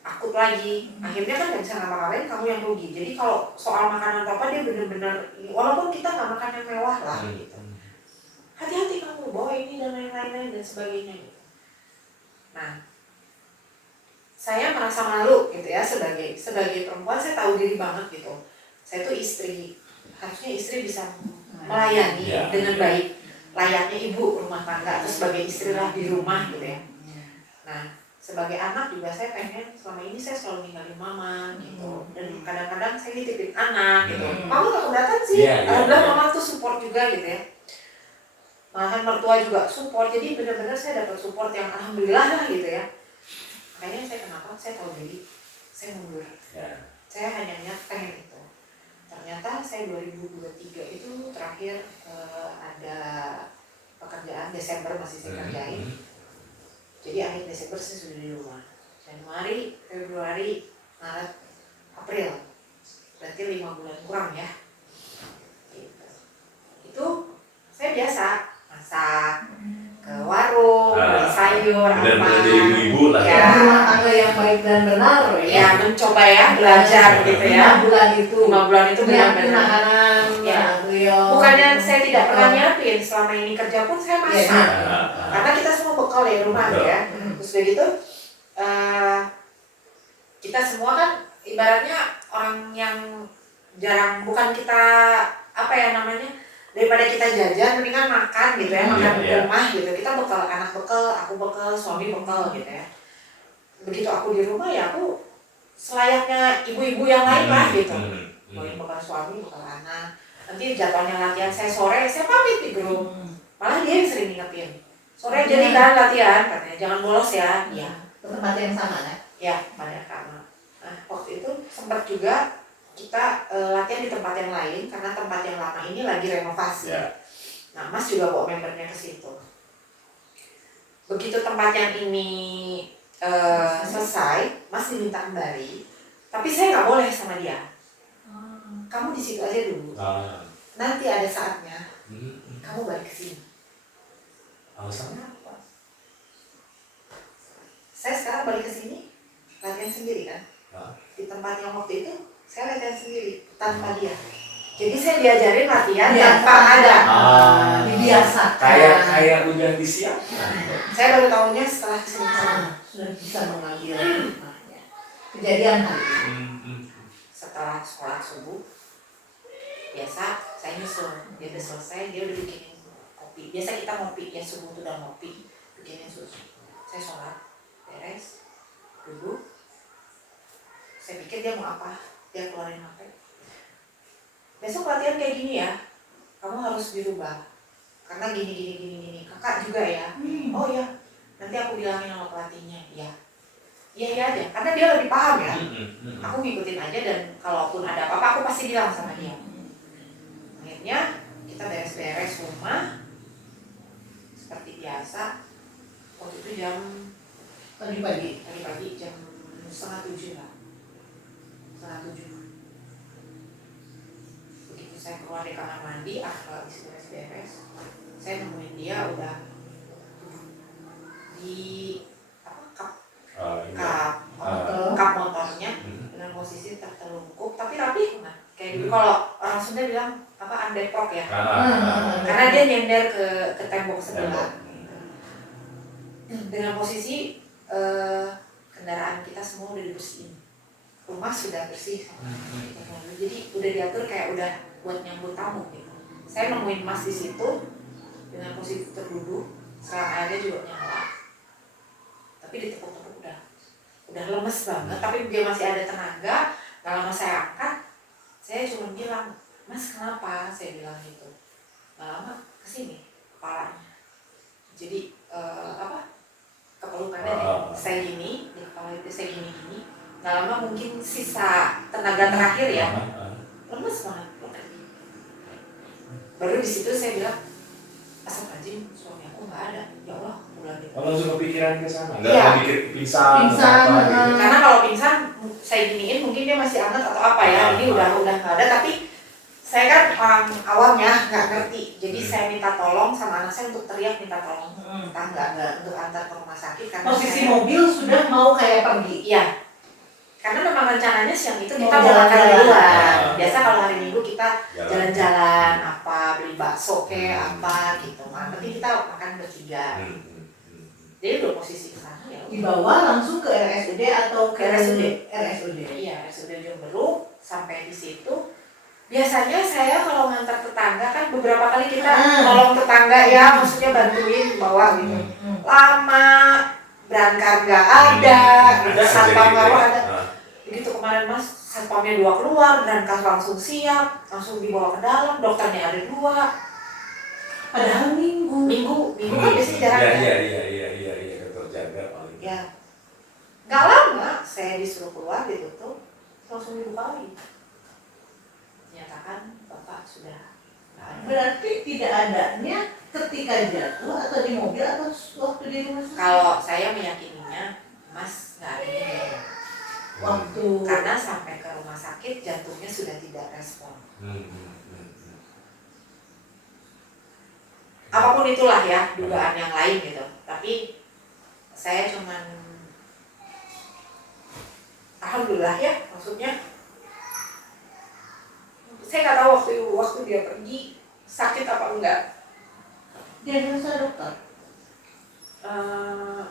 akut lagi, akhirnya kan nggak bisa ngapa-ngapain, kamu yang rugi. Jadi kalau soal makanan apa dia benar-benar, walaupun kita nggak makan yang mewah lah gitu, hati-hati kamu bawa ini dan lain-lain dan sebagainya gitu. Nah, saya merasa malu gitu ya, sebagai perempuan saya tahu diri banget gitu. Saya tuh istri, harusnya istri bisa melayani dengan baik, layaknya ibu rumah tangga atau sebagai istri lah di rumah gitu ya. Nah, sebagai anak juga saya pengen, selama ini saya selalu ninggalin mama gitu, dan kadang-kadang saya nitipin anak gitu. Mama gak keberatan sih, alhamdulillah mama tuh support juga gitu ya. Malahan mertua juga support, jadi benar-benar saya dapat support yang alhamdulillah lah gitu ya. Makanya saya kenapa, saya tahu diri, saya mundur. Saya hanya niat pengen itu. Ternyata saya 2023 itu terakhir ada pekerjaan, Desember masih saya kerjain. Jadi akhir Desember saya sudah di rumah. Januari, Februari, Maret, April. Berarti 5 bulan kurang ya. Gitu. Itu saya biasa masak, ke warung, beli sayur, apa. Jadi ibu-ibu lah ya. Rumah tangga yang baik dan benar Ya, mencoba ya, belajar gitu ya. 5 bulan itu. 5 bulan itu benar-benar. Makanan, Ya. Bukannya saya tidak pernah nyiapin, selama ini kerja pun saya masak. Karena kita semua bekal ya rumah ya. Terus begitu, kita semua kan ibaratnya orang yang jarang, bukan kita apa ya namanya, daripada kita jajan mendingan makan gitu ya, makan di rumah gitu. Kita bekal, anak bekal, aku bekal, suami bekal gitu ya. begitu aku di rumah ya aku selayaknya ibu-ibu yang lain lah gitu. Mau yang bakal suami, bakal anak. Nanti jadwalnya latihan saya sore, saya pamit di grup. Malah dia yang sering ngingetin. Sore jadi kan latihan, katanya jangan bolos ya. Iya. Tempat yang sama kan? Ya, pada karena. Nah, waktu itu sempat juga kita latihan di tempat yang lain karena tempat yang lama ini lagi renovasi. Nah, Mas juga bawa membernya ke situ. Begitu tempat yang ini selesai, Mas diminta kembali, tapi saya nggak boleh sama dia. Kamu di situ aja dulu. Nanti ada saatnya, kamu balik ke sini. Alasannya apa? Saya sekarang balik ke sini, latihan sendiri kan? Di tempat yang waktu itu, saya latihan sendiri tanpa dia. Jadi saya diajarin latihan tanpa ada. Dibiasakan. Kayak udah disiapkan. Saya baru tahunya setelah kesini. Sudah bisa mengambil hikmahnya. Kejadian hari ini. Setelah sholat subuh, biasa saya nyusul. Dia udah selesai, dia udah bikinin kopi. Biasa kita ngopi, ya subuh itu udah ngopi, bikinin susu. Saya sholat, beres, duduk. Saya pikir dia mau apa? Dia keluarin HP. Besok latihan kayak gini ya, kamu harus dirubah. Karena gini. Kakak juga ya. Oh ya, nanti aku bilangin sama pelatihnya. Iya aja, karena dia lebih paham ya. Aku ngikutin aja dan kalaupun ada apa-apa aku pasti bilang sama dia. Akhirnya kita beres-beres rumah seperti biasa. Waktu itu jam pagi jam 6:30 lah. 6:30. Begitu saya keluar di kamar mandi, aku habis beres-beres, saya nemuin dia udah di kap motornya dengan posisi tertelungkup tapi rapi banget. Kayak dulu kalau orang Sunda bilang apa andeprok ya. Karena dia nyender ke tembok sebelah. Dengan posisi kendaraan kita semua udah dibersihin. Rumah sudah bersih. Jadi udah diatur kayak udah buat nyambut tamu gitu. Saya nemuin Mas di situ dengan posisi terduduk, selang airnya juga nyala. Tapi ditepuk-tepuk udah lemes banget, tapi dia masih ada tenaga. Gak lama saya angkat, saya cuma bilang, Mas kenapa? Saya bilang gitu. Gak lama kesini kepalanya. Jadi kepelukannya saya gini, di kepala itu saya gini. Gak lama mungkin sisa tenaga terakhir ya, lemes banget. Baru di situ saya bilang, astagfirullahaladzim, suami aku nggak ada. Ya Allah, pulang gitu. Langsung kepikiran ke sana. Nggak mikir pingsan. Gitu. Karena kalau pingsan saya giniin mungkin dia masih hangat atau apa ya. Ini udah nggak ada. Tapi saya kan orang awam ya, nggak ngerti. Jadi saya minta tolong sama anak saya untuk teriak minta tolong tangga untuk antar ke rumah sakit. Karena posisi mobil sudah mau kayak pergi. Iya. Karena memang rencananya siang itu kita mau makan di luar. Biasa kalau hari Minggu kita jalan-jalan apa, beli bakso kayak apa gitu. Nanti kita makan bertiga. Jadi udah posisi ke sana ya. Dibawa langsung ke RSUD atau ke RSUD? RSUD. Iya, RSUD Jemberu. Sampai di situ. Biasanya saya kalau ngantar tetangga kan beberapa kali kita tolong tetangga ya, maksudnya bantuin bawa gitu. Lama, berangkar nggak ada, satpam nggak ada. Begitu kemarin Mas, satpamnya 2 keluar, berangkar langsung siap, langsung dibawa ke dalam, dokternya ada 2. Padahal minggu kan biasanya jarang ya. Iya, dokter jaga paling. Ya, nggak lama saya disuruh keluar ditutup, langsung dibuka lagi. Nyatakan Bapak sudah nggak ada. Berarti tidak adanya ketika jatuh atau di mobil atau waktu di rumah sakit. Kalau saya meyakininya Mas nggak ada di waktu karena sampai ke rumah sakit jantungnya sudah tidak respon. Apapun itulah ya dugaan yang lain gitu. Tapi saya cuman alhamdulillah ya, maksudnya saya nggak tahu waktu dia pergi sakit apa enggak. diagnosa dokter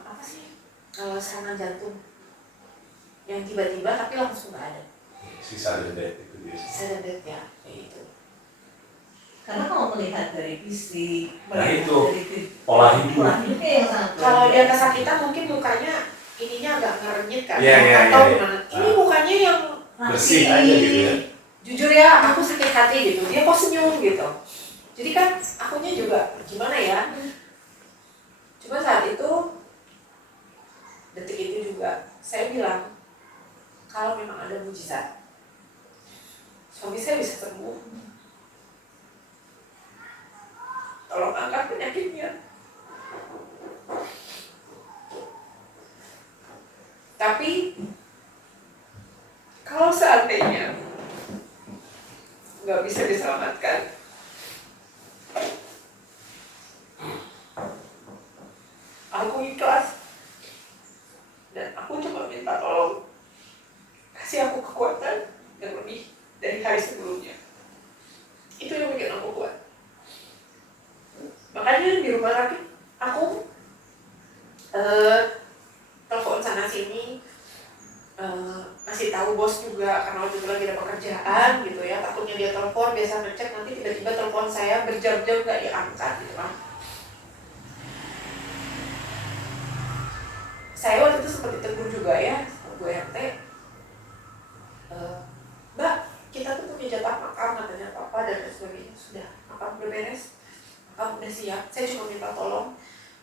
Apa sih serangan jantung yang tiba-tiba tapi langsung nggak ada. Sisa dendam itu biasa. Sisa dendam ya kayak itu. karena kalau melihat dari fisik, Nah, melihat itu dari pola hidup. hidupnya yang sangat Kalau luar dia biasa. kesakitan mungkin lukanya ininya agak ngerenyit kan, Iya, iya, atau iya. gimana. Ini mukanya yang Bersih aja gitu ya. jujur ya, aku sakit hati gitu. Dia kok senyum gitu. Jadi kan akunya juga gimana ya. Cuma saat itu, detik itu juga saya bilang, kalau memang ada mujizat, suami saya bisa sembuh. Tolong angkat penyakitnya. Tapi kalau seandainya nggak bisa diselamatkan, aku ikhlas. Dan aku cuma minta tolong kasih aku kekuatan yang lebih dari hari sebelumnya. Itu yang bikin aku kuat. Makanya di rumah sakit aku telepon sana sini, kasih tahu bos juga karena waktu itu lagi ada pekerjaan gitu ya. Takutnya dia telepon biasa ngecek, nanti tiba-tiba telepon saya berjam-jam gak diangkat gitu kan. Saya waktu itu sempat ditegur juga ya sama Bu RT, Mbak, kita tuh punya jatah makam katanya papa dan lain sebagainya. Sudah, makam udah beres, makam udah siap. Saya cuma minta tolong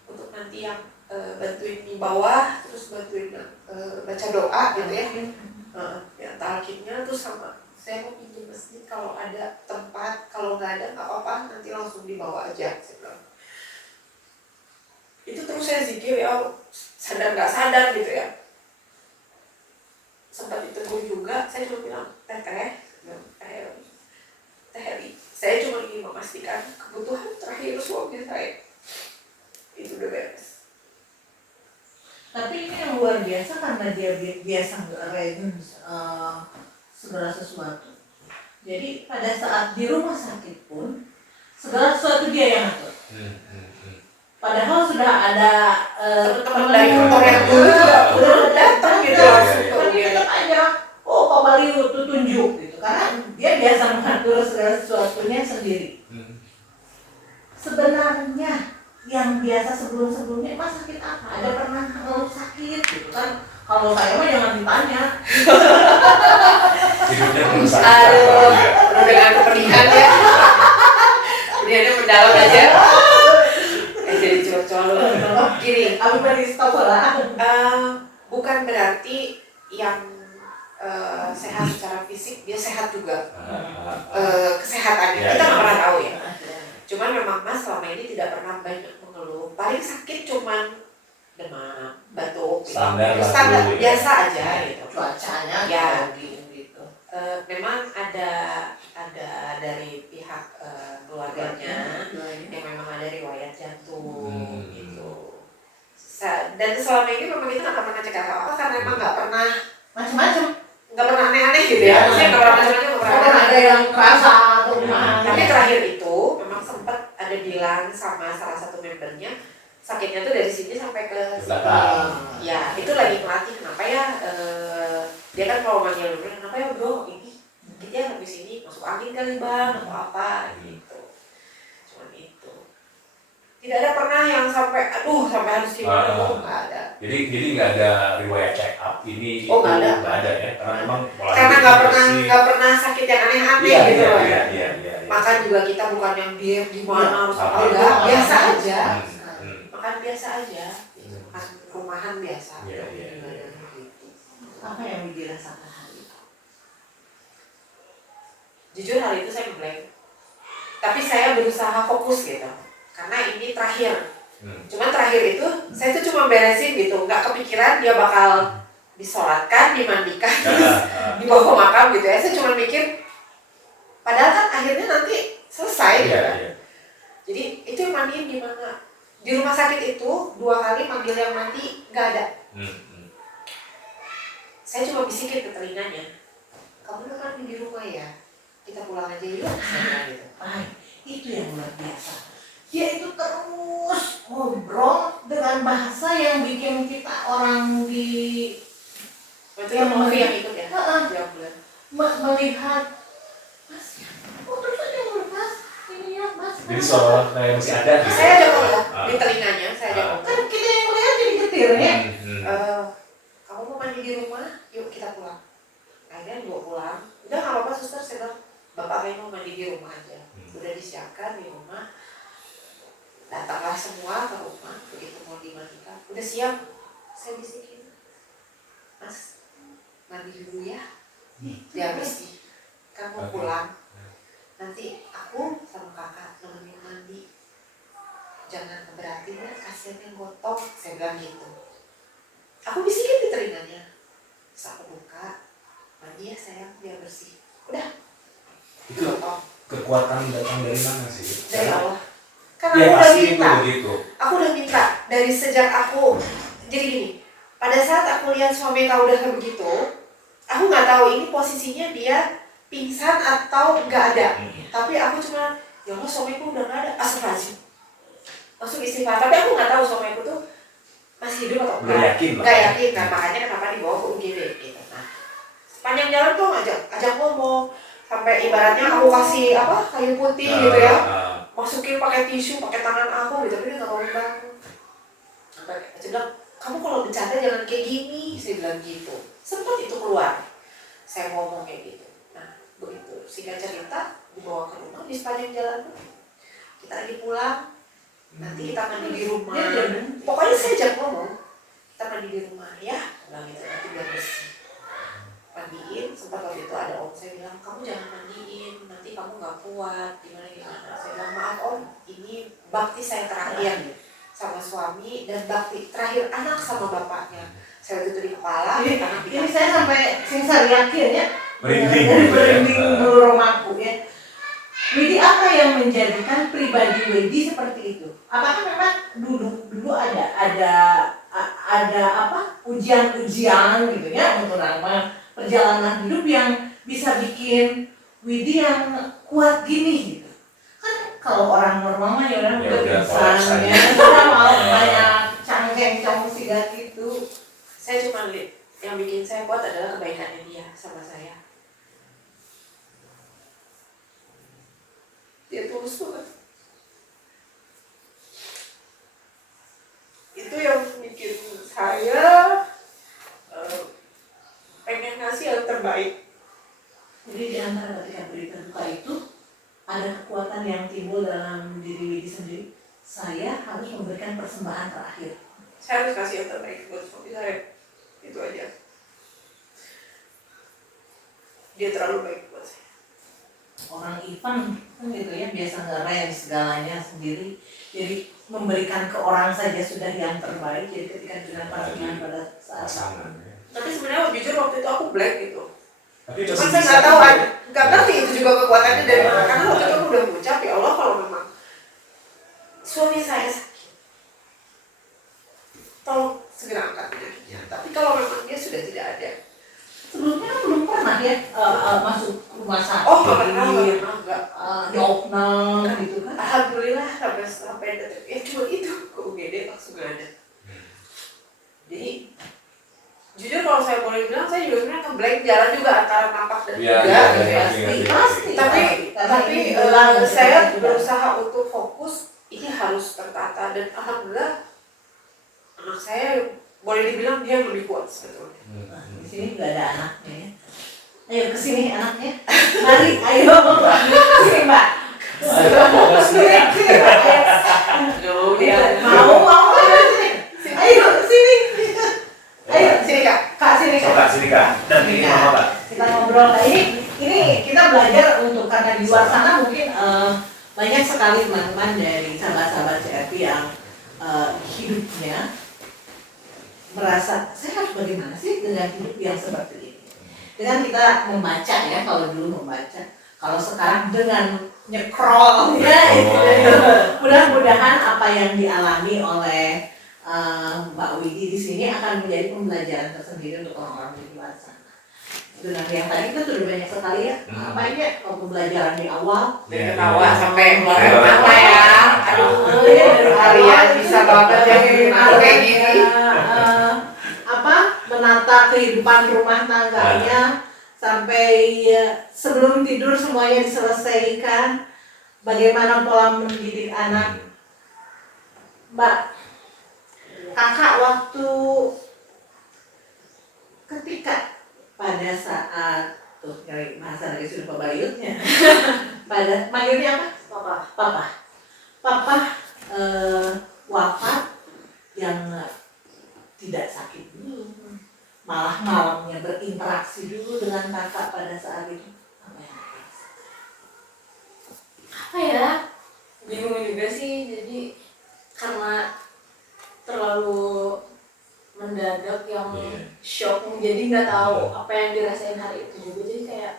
untuk nanti yang bantuin di bawah, terus bantuin baca doa gitu ya. Ya talqinnya tuh sama. Saya mau pinjam masjid kalau ada tempat, kalau nggak ada nggak apa-apa, nanti langsung dibawa aja. Saya bilang. Itu terus saya zikir ya, sadar nggak sadar gitu ya. Sempat ditegur juga, saya cuma bilang, Teh Heli, saya cuma ingin memastikan kebutuhan terakhir suami saya itu udah beres. Tapi ini yang luar biasa karena dia biasa nge-arrange segala sesuatu. Jadi pada saat di rumah sakit pun segala sesuatu dia yang atur. Padahal sudah ada teman-teman dari kantor yang dulu juga udah datang gitu langsung. Tapi tetap aja, oh Pak Bali tuh tunjuk gitu. Karena dia biasa mengatur segala sesuatunya sendiri. Sebenarnya yang biasa sebelum-sebelumnya mas sakit apa? Ada pernah sakit gitu kan? Kalau saya mah jangan ditanya. Hidupnya penuh sakit. Aduh, penuh dengan kepedihan ya. Kepedihannya mendalam aja. Jadi curcol gini. Aku tadi stop lah. Bukan berarti yang sehat secara fisik dia sehat juga. Kesehatannya kita nggak pernah tahu ya. Cuman memang mas selama ini tidak pernah banyak mengeluh. Paling sakit cuman demam, batuk, standar biasa aja gitu. Cuacanya ya gitu. Memang ada dari pihak keluarganya yang memang ada riwayat jantung gitu. Dan selama ini memang kita nggak pernah cekak apa karena memang nggak pernah Macam-macam. nggak pernah aneh-aneh gitu ya. Maksudnya nggak pernah macam-macam, nggak pernah Ada yang kerasa atau gimana. Tapi terakhir itu memang sempat ada bilang sama salah satu membernya sakitnya tuh dari sini sampai ke belakang. Ya itu lagi pelatih kenapa ya dia kan kalau manggil member kenapa ya bro ini kita habis ini masuk angin kali bang atau apa gitu. Cuman itu tidak ada pernah yang sampai sampai harus gimana nggak ada. Jadi nggak ada riwayat check up ini nggak ada ya karena memang karena nggak pernah sakit yang aneh-aneh gitu loh. Iya. Makan juga kita bukan yang diet gimana harus apa enggak, biasa aja. Makan biasa aja, makan rumahan biasa. Iya. Apa yang dirasakan hari itu? Jujur hari itu saya ngeblank. Tapi saya berusaha fokus gitu, karena ini terakhir. Cuman terakhir itu saya tuh cuma beresin gitu, nggak kepikiran dia bakal disolatkan, dimandikan, terus dibawa ke makam gitu ya. Saya cuma mikir, padahal kan akhirnya nanti selesai gitu kan. Jadi itu yang mandiin gimana? Di rumah sakit itu 2 kali manggil yang mandi nggak ada. Saya cuma bisikin ke telinganya, kamu udah mandi di rumah ya? Kita pulang aja yuk. Gitu. Itu yang luar biasa. Dia itu terus ngobrol dengan bahasa yang bikin kita orang di yang ikut ya? Melihat mas, terus aja mas, ini ya mas. Jadi seolah kayak masih ada. Saya aja ngomong di telinganya, saya aja ngomong. Kan kita yang melihat jadi getir ya. mandi di rumah, yuk kita pulang. Akhirnya dibawa pulang, udah nggak apa-apa suster, saya bilang bapak kayaknya mau mandi di rumah aja. Udah disiapkan di rumah, datanglah semua ke rumah, begitu mau dimandikan, udah siap. Saya bisikin, mas mandi dulu ya, dia bersih, kamu pulang, nanti aku sama kakak nemenin mandi, jangan keberatin ya, kasihan yang gotong, saya bilang gitu. Aku bisikin di telinganya, terus aku buka, mandi ya sayang, biar bersih, udah. Itu kekuatan datang dari mana sih? Dari Allah. Karena Ya aku udah pasti itu minta. begitu. Aku udah minta dari sejak aku, jadi gini, pada saat aku lihat suami kau udah kayak begitu, aku nggak tahu ini posisinya dia pingsan atau nggak ada. Tapi aku cuma, ya Allah suamiku udah nggak ada, astagfirullahaladzim. Langsung istighfar. Tapi aku nggak tahu suamiku tuh masih hidup atau Nggak yakin lah. Nggak yakin, kan makanya kenapa dibawa ke UGD gitu. Nah, sepanjang jalan tuh ajak ngomong, sampai ibaratnya aku kasih apa kayu putih gitu ya. Masukin pakai tisu, pakai tangan aku gitu, tapi dia nggak mau bangun. Sampai aja bilang, kamu kalau bercanda jangan kayak gini, saya bilang gitu. Sempat itu keluar, saya ngomong kayak gitu. Nah, begitu, singkat cerita, dibawa ke rumah, di sepanjang jalan tuh, kita lagi pulang, nanti kita mandi di rumah. Pokoknya saya ajak ngomong, kita mandi di rumah ya, bilang gitu, nanti biar bersih. Mandiin, sempat waktu itu ada om saya bilang, kamu jangan mandiin, nanti kamu nggak kuat, gimana. Saya bilang, maaf om, ini bakti saya terakhir sama suami dan bakti terakhir anak sama bapaknya. Saya waktu itu di kepala, anak di Ini saya sampai singsar yakin ya. Merinding. Merinding bulu rumahku ya. Widi, apa yang menjadikan pribadi Widi seperti itu? Apakah memang dulu ada apa ujian-ujian gitu ya untuk perjalanan hidup yang bisa bikin Widi yang kuat gini gitu? Kan kalau orang normal mah ya orang udah pingsan ya, sudah mau banyak cangkeng sigat gitu. Saya cuma lihat yang bikin saya kuat adalah kebaikannya dia sama saya. Dia tulus banget. Itu yang bikin saya pengen ngasih yang terbaik. Jadi di antara ketika berita duka itu ada kekuatan yang timbul dalam diri Widi sendiri. Saya harus memberikan persembahan terakhir. Saya harus kasih yang terbaik buat suami saya. Itu aja. Dia terlalu baik buat saya. Orang Ivan kan gitu ya, biasa ngeren segalanya sendiri. Jadi memberikan ke orang saja sudah yang terbaik. Jadi ketika dengan pasangan pada saat Tapi sebenarnya jujur waktu itu aku black gitu. Tapi Cuman saya nggak tahu, nggak ngerti itu juga kekuatannya dari mana. Karena waktu itu aku udah mengucap, ya Allah kalau memang suami saya sakit, tolong segera angkat penyakitnya. Tapi kalau memang dia sudah tidak ada, sebelumnya kan belum pernah ya masuk rumah sakit. oh nggak pernah, nggak. Diopnam gitu kan. Alhamdulillah sampai detik ya cuma itu ke UGD langsung nggak ada. Jadi jujur kalau saya boleh bilang, saya juga sebenarnya ngeblank jalan juga antara napak dan Iya, enggak iya, gitu ya. iya. Pasti. Tapi saya berusaha untuk fokus, ini harus tertata dan alhamdulillah anak saya boleh dibilang dia lebih kuat sebetulnya. Nah, di sini nggak ada anaknya ya. Ayo kesini anaknya. Mari, ayo. Kesini mbak. Sini mbak. Aduh, dia Mau ayo sini. Ayo sini. Ayo sini kak. Kak sini So, Kak, sini Kak. Dan ini Kak. Mama Kak. Kita ngobrol Kak. Ini kita belajar untuk, karena di luar sana mungkin banyak sekali teman-teman dari sahabat-sahabat CRP yang hidupnya merasa saya harus bagaimana sih dengan hidup yang seperti ini. Dengan kita membaca ya, kalau dulu membaca, kalau sekarang dengan nyekrol ya, mudah-mudahan apa yang dialami oleh Mbak Widi di sini akan menjadi pembelajaran tersendiri untuk orang-orang di luar sana. Dengan yang tadi kan sudah banyak sekali ya, apa ini ya, pembelajaran di awal. Dari ketawa sampai keluar mata ya. Aduh, kalian bisa banget ya kayak gini. Apa menata kehidupan rumah tangganya sampai sebelum tidur semuanya diselesaikan. Bagaimana pola mendidik anak. Mbak, kakak waktu ketika pada saat tuh dari bahasa lagi sudah pabayutnya pada manggilnya apa? Papa. Papa wafat yang tidak sakit dulu, malah malamnya berinteraksi dulu dengan kakak pada saat itu. Apa yang dirasakan? Apa ya, bingung juga sih. Jadi karena terlalu mendadak yang shock, jadi nggak tahu apa yang dirasain hari itu juga. Jadi kayak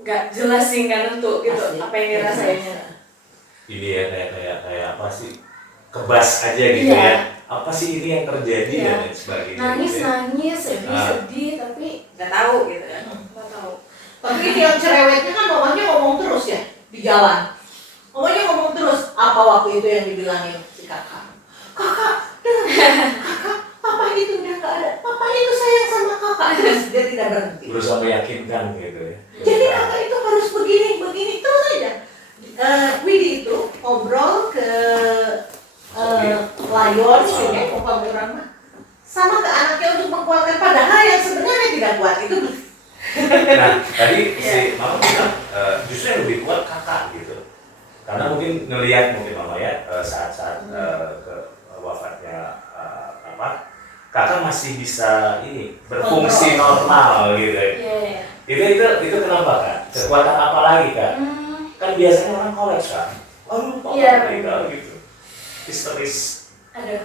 nggak jelas sih, nggak nentu gitu Pasti. apa yang dirasainnya. Ini ya kayak apa sih, kebas aja gitu Iya. ya, apa sih ini yang terjadi Iya. dan lain sebagainya Nangis gitu ya. nangis, sedih tapi Nggak tahu gitu kan. nggak tahu. Tapi yang cerewetnya kan mamanya ngomong terus ya di jalan. Mamanya ngomong terus. Apa waktu itu yang dibilangin si kakak? Kakak, kakak, papa itu udah nggak ada. Papa itu sayang sama kakak. Terus dia tidak berhenti. Berusaha meyakinkan gitu ya. Jadi kakak itu harus begini terus aja. Widi itu ngobrol ke Layon sini, Papa Murama, sama ke anaknya untuk menguatkan, padahal yang sebenarnya tidak kuat itu. Nah, tadi si Mama bilang justru yang lebih kuat kakak gitu. Karena mungkin ngelihat mungkin Mama ya saat-saat ke wafatnya kakak masih bisa ini berfungsi normal gitu. Iya. Itu kenapa Kak? Kekuatan apa lagi Kak? Kan biasanya orang koleks Kak. Aduh, Papa Iya. meninggal gitu. Histeris. Aduh,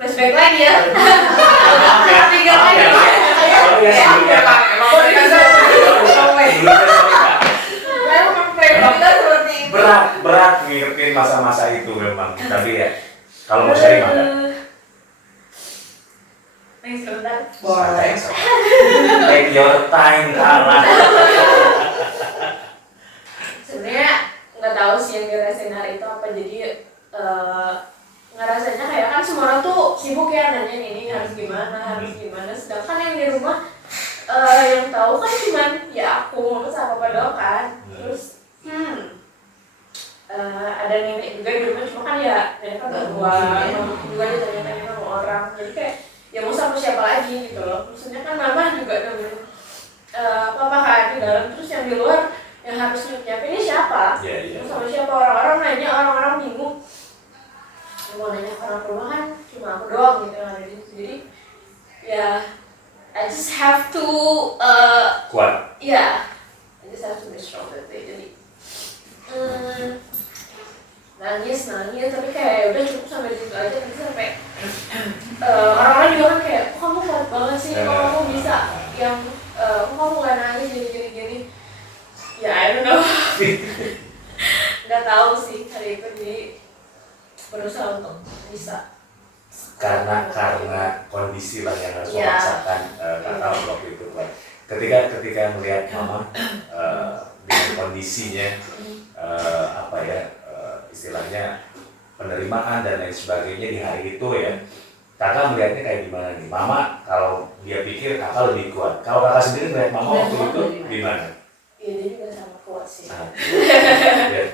flashback lagi ya. Maaf ya. Tiga Maaf ya. lagi. Sorry ya sebelumnya Kak. Sebelumnya sorry Kak. Memang playboy kita seperti itu. Berat ngingetin masa-masa itu memang. Tapi ya kalau mau sharing mana? Nangis sebentar. Boleh. Take your time kalah. Sebenarnya nggak tahu sih yang dirasain hari itu apa. Jadi ngerasanya kayak kan semua orang tuh sibuk ya nanya ini harus gimana. Sedangkan yang di rumah yang tahu kan cuman ya aku mama sama papa doang kan. Terus ada nenek juga di rumah, cuma kan ya nenek kan berdua, juga ditanya-tanya sama orang. Jadi kayak ya mau sama siapa lagi gitu loh. Maksudnya kan mama juga nemenin papa kan di dalam, terus yang di luar yang harus nyiapin ini siapa? Iya. Sama siapa? Orang-orang nanya, orang-orang bingung. Yang mau nanya ke orang rumah kan cuma aku doang gitu yang ada di situ. Jadi ya I just have to Kuat. I just have to be strong that day. Jadi nangis tapi kayak udah cukup sampai situ aja. Nanti sampai orang-orang juga kan kayak kok kamu kuat banget sih, kok kamu bisa yang kok kamu gak nangis gini. Ya I don't know. Nggak tahu sih hari itu, jadi berusaha untuk bisa. Karena kondisi lah yang harus Iya. memaksakan kakak waktu itu Pak. Ketika melihat Mama dengan kondisinya istilahnya penerimaan dan lain sebagainya di hari itu ya, kakak melihatnya kayak gimana nih? Mama kalau dia pikir kakak lebih kuat, kalau kakak sendiri melihat Mama waktu itu gimana? Iya, dia juga sama kuat sih. Ya.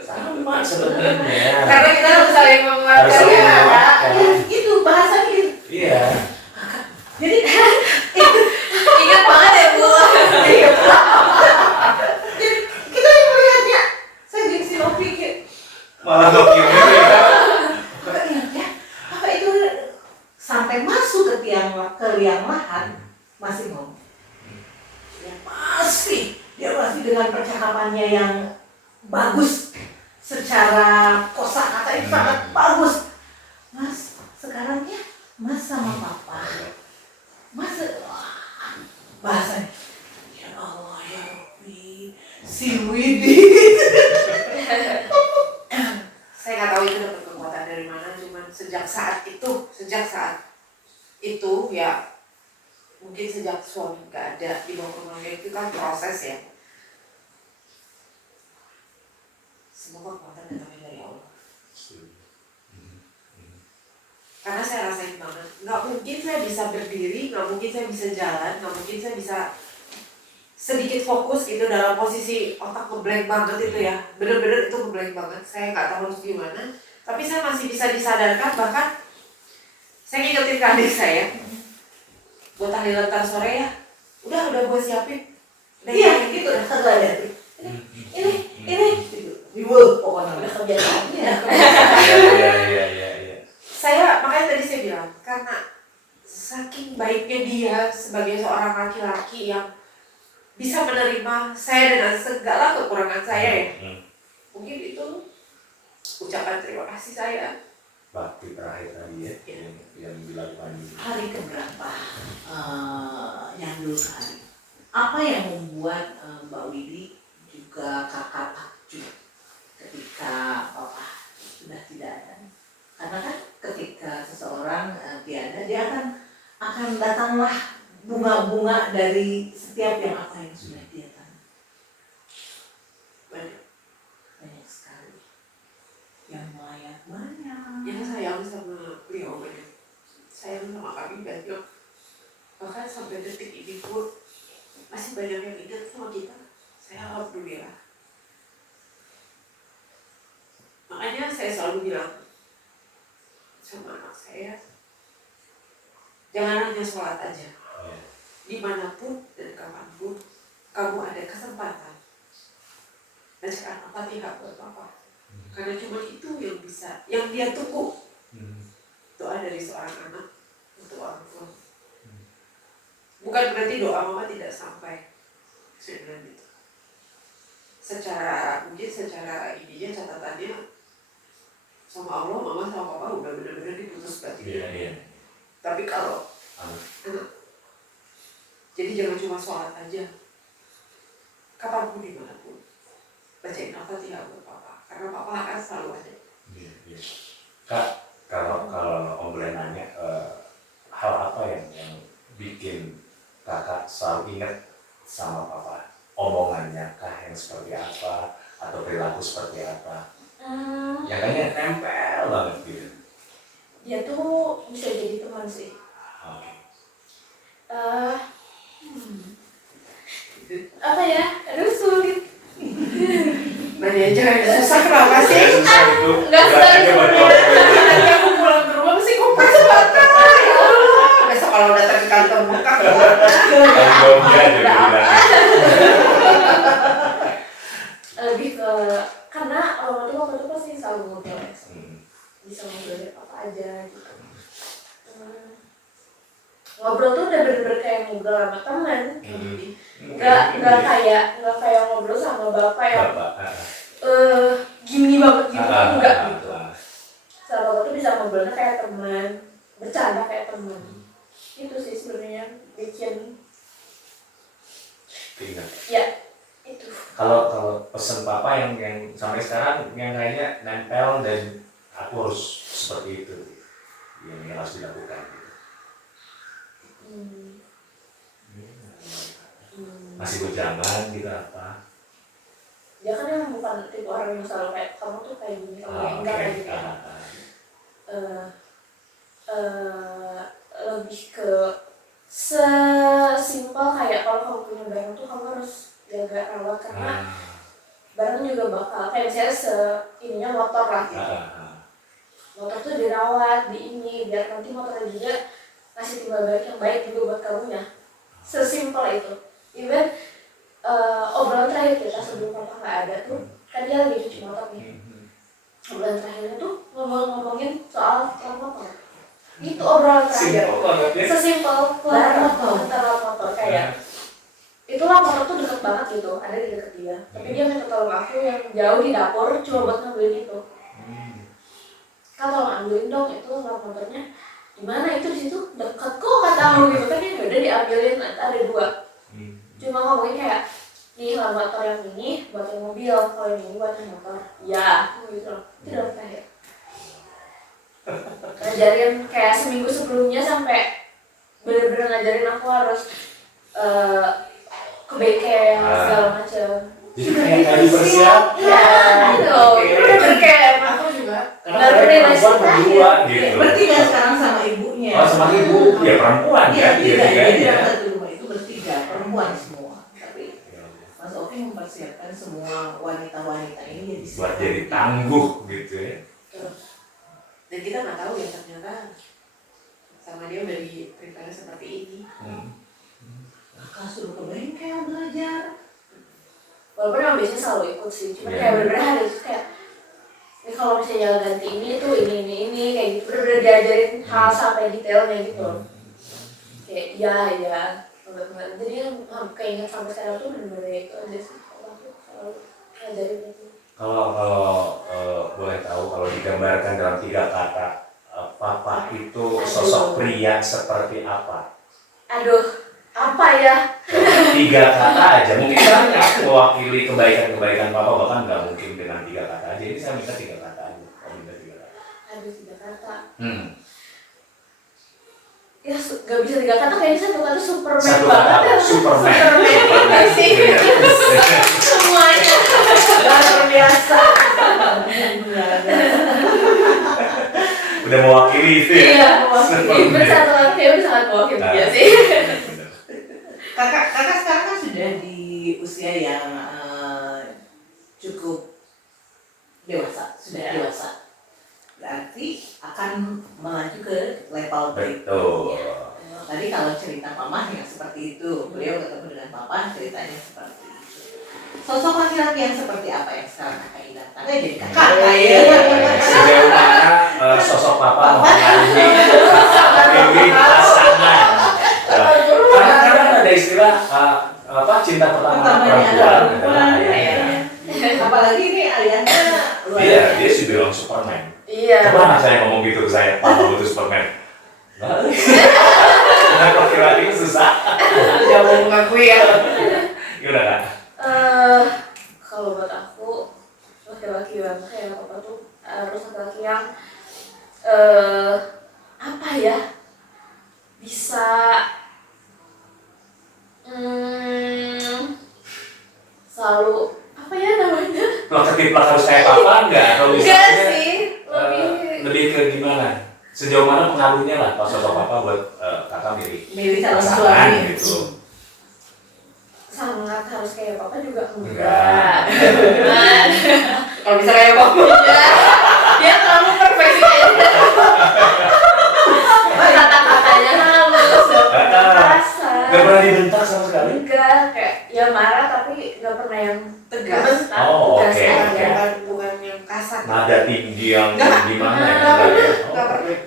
Sama sebenarnya. Karena kita harus saling Harus menguatkan saling ya. menguatkan. Itu bahasanya gitu. Iya. Jadi Ingat banget ya Bu. jadi kita yang melihatnya, saya jadi si Novi kayak, Malah gokil gitu ya. kakak ingat ya, kakak itu sampai masuk ke liang lahat masih ngomong. Dia masih dengan percakapannya yang bagus, secara kosakata itu sangat bagus. Mas, sekarang ya Mas sama Papa, Mas, bahasanya, ya Allah ya Rabbi, si Widi. Saya nggak tahu itu dapat kekuatan dari mana, cuman sejak saat itu ya mungkin sejak suami nggak ada di bawah rumahnya itu kan proses ya. Semua kekuatan datangnya dari Allah. Karena saya rasain banget, nggak mungkin saya bisa berdiri, nggak mungkin saya bisa jalan, nggak mungkin saya bisa sedikit fokus gitu dalam posisi otak ngeblank banget itu ya, bener-bener itu ngeblank banget. Saya nggak tahu harus gimana, tapi saya masih bisa disadarkan, bahkan Saya ngingetin ke adik saya, buat tahlilan ntar sore ya. Udah gue siapin. Udah Iya, gitu. Satu ada. Ini gitu. Ribut pokoknya. Udah kebiasaan ya. Iya. Saya makanya tadi saya bilang, karena saking baiknya dia sebagai seorang laki-laki yang bisa menerima saya dengan segala kekurangan saya ya. Mungkin itu ucapan terima kasih saya. Bakti terakhir tadi ya, yang dilakukan Hari keberapa yang dulu kali? Apa yang membuat Mbak Widi juga kakak takjub ketika papa sudah tidak ada? Karena kan ketika seseorang tiada, dia akan datanglah bunga-bunga dari setiap yang apa yang sudah dia tanam. Banyak sekali yang melayat banyak. Yang sayang sama beliau banyak. Sayang sama kami banyak. Bahkan sampai detik ini pun masih banyak yang ingat sama kita. Saya alhamdulillah. Makanya saya selalu bilang sama anak saya, jangan hanya sholat aja. Dimanapun dan kapanpun kamu ada kesempatan bacakan Al-Fatihah buat Papa. Karena cuma itu yang bisa, yang dia tunggu. Doa dari seorang anak untuk orang tua. Bukan berarti doa mama tidak sampai. Saya bilang gitu. Mungkin secara ininya catatannya sama Allah, mama sama papa udah benar-benar diputus berarti. Iya. Tapi kalau anak, jadi jangan cuma sholat aja. Kapanpun dimanapun, bacain Al-Fatihah buat papa. Karena papa akan selalu ada. Iya. Kak, kalau Om boleh nanya, hal apa yang bikin kakak selalu ingat sama papa? Omongannya kah yang seperti apa? Atau perilaku seperti apa? Yang kayaknya nempel banget gitu. Dia tuh bisa jadi teman sih. Oke. Apa ya? Aduh sulit. Nanya aja susah kenapa sih? Nggak susah. Nanti aku pulang ke rumah mesti kompas mata. Ya Allah. Besok kalau datang ke kantor buka. Lebih ke karena orang tua waktu itu pasti selalu ngobrol ya. Bisa ngobrolin apa aja gitu. Ngobrol tuh udah bener-bener kayak ngobrol sama teman. Nggak kayak ngobrol sama bapak yang gini banget gitu, enggak gitu. Sama bapak tuh bisa ngobrolnya kayak teman, bercanda kayak teman. Itu sih sebenarnya bikin Ingat. ya itu. Kalau pesan papa yang sampai sekarang yang kayaknya nempel dan aku harus seperti itu, yang harus dilakukan. Masih bujangan gitu apa? Dia kan yang bukan tipe orang yang selalu kayak kamu tuh kayak gini, kamu enggak kayak gitu. Lebih ke sesimpel kayak kalau kamu punya barang tuh kamu harus jaga rawat karena barang juga bakal kayak misalnya ininya motor lah gitu. Motor tuh dirawat, biar nanti motornya juga kasih timbal balik yang baik juga buat kamu ya. Sesimpel itu. Even obrolan terakhir kita sebelum papa nggak ada tuh kan dia lagi cuci motor nih. Obrolan terakhirnya tuh ngomongin soal motor. Itu obrolan terakhir. Sesimpel antara motor kayak itulah motor tuh deket banget gitu, ada di deket dia. Tapi dia minta tolong aku yang jauh di dapur cuma buat ngambilin itu. Kalau ngambilin dong itu motornya di mana itu di situ deket kok kata aku gitu kan ya udah diambilin ada 2. Cuma ngomongin kayak nih lah motor yang ini buat yang mobil, kalau yang ini buat yang motor. Ya, gitu loh. Itu udah terakhir. Ngajarin kayak seminggu sebelumnya sampai bener-bener ngajarin aku harus ke bengkel segala macam. Jadi kayak bersiap. Iya, itu. Udah berkem. Aku juga. Karena perempuan berdua gitu. Bertiga sekarang sama ibunya. Oh, sama ibu, ya perempuan Iya, kan? tiga. Iya, Jadi iya. dalam satu rumah itu bertiga, perempuan semua. Tapi Mas Oki mempersiapkan semua wanita-wanita ini Buat jadi tangguh gitu ya. Dan kita nggak tahu ya ternyata sama dia udah di prepare seperti ini. Kakak suruh ke bengkel belajar. Walaupun emang biasanya selalu ikut sih, cuma Iya. kayak bener-bener hari itu kayak ini kalau misalnya ganti ini tuh ini kayak gitu, bener-bener diajarin hal sampai detailnya gitu loh. Kayak iya enggak. Jadi yang keinget sampai sekarang tuh bener-bener itu aja sih, Allah tuh selalu ngajarin itu. Kalau boleh tahu, kalau digambarkan dalam 3 kata, papa itu sosok pria seperti apa? Aduh, apa ya? 3 kata aja, mungkin banyak mewakili kebaikan-kebaikan papa, bahkan nggak mungkin dengan 3 kata aja. Ini saya minta 3 kata aja. Kalau minta 3 kata. Aduh, 3 kata. Ya, gak bisa 3 kata, kayaknya satu kata Superman Satu banget kata, ya. Superman. Superman sih. Semuanya luar biasa. Udah mewakili itu ya? Iya, mewakili. Satu kata kayaknya udah sangat mewakili dia sih. Kakak sekarang kan sudah di usia yang cukup dewasa, sudah Ya. dewasa. Berarti akan melaju ke level berikutnya. Betul. Tadi kalau cerita mama yang seperti itu, beliau ketemu dengan papa ceritanya seperti itu. Sosok laki-laki yang seperti apa yang sekarang kakak idamkan? Jadi kakak ya. Sejauh mana sosok papa mempengaruhi pilih pasangan? Karena ada istilah cinta pertama perempuan adalah ayahnya. Apalagi ini ayahnya luar Iya, biasa. dia sih bilang Superman. Iya. Coba anak saya ngomong gitu ke saya, papa butuh Superman. Nah, laki-laki itu susah. Udah mau mengakui ya. Gimana kak? Kalau buat aku laki-laki yang kayak papa tuh harus laki-laki yang apa ya, bisa selalu apa ya namanya? Plak ketiplak harus kayak papa enggak? Atau Enggak misalnya sih, lebih ke gimana? Sejauh mana pengaruhnya lah pas sosok papa buat kakak Milih calon pasangan suami. gitu? sangat harus kayak papa juga Enggak. enggak. Kalau bisa kayak papa. Dia kamu perfeksi aja. Kata-katanya halus, kasar. Gak pernah dibentak sama sekali? Enggak, kayak ya marah tapi nggak pernah yang Tegas. bentak, Oh, tegas oke. aja. Bukan yang kasar. Nada tinggi yang Enggak. gimana ya? Enggak Enggak ya? Enggak pernah.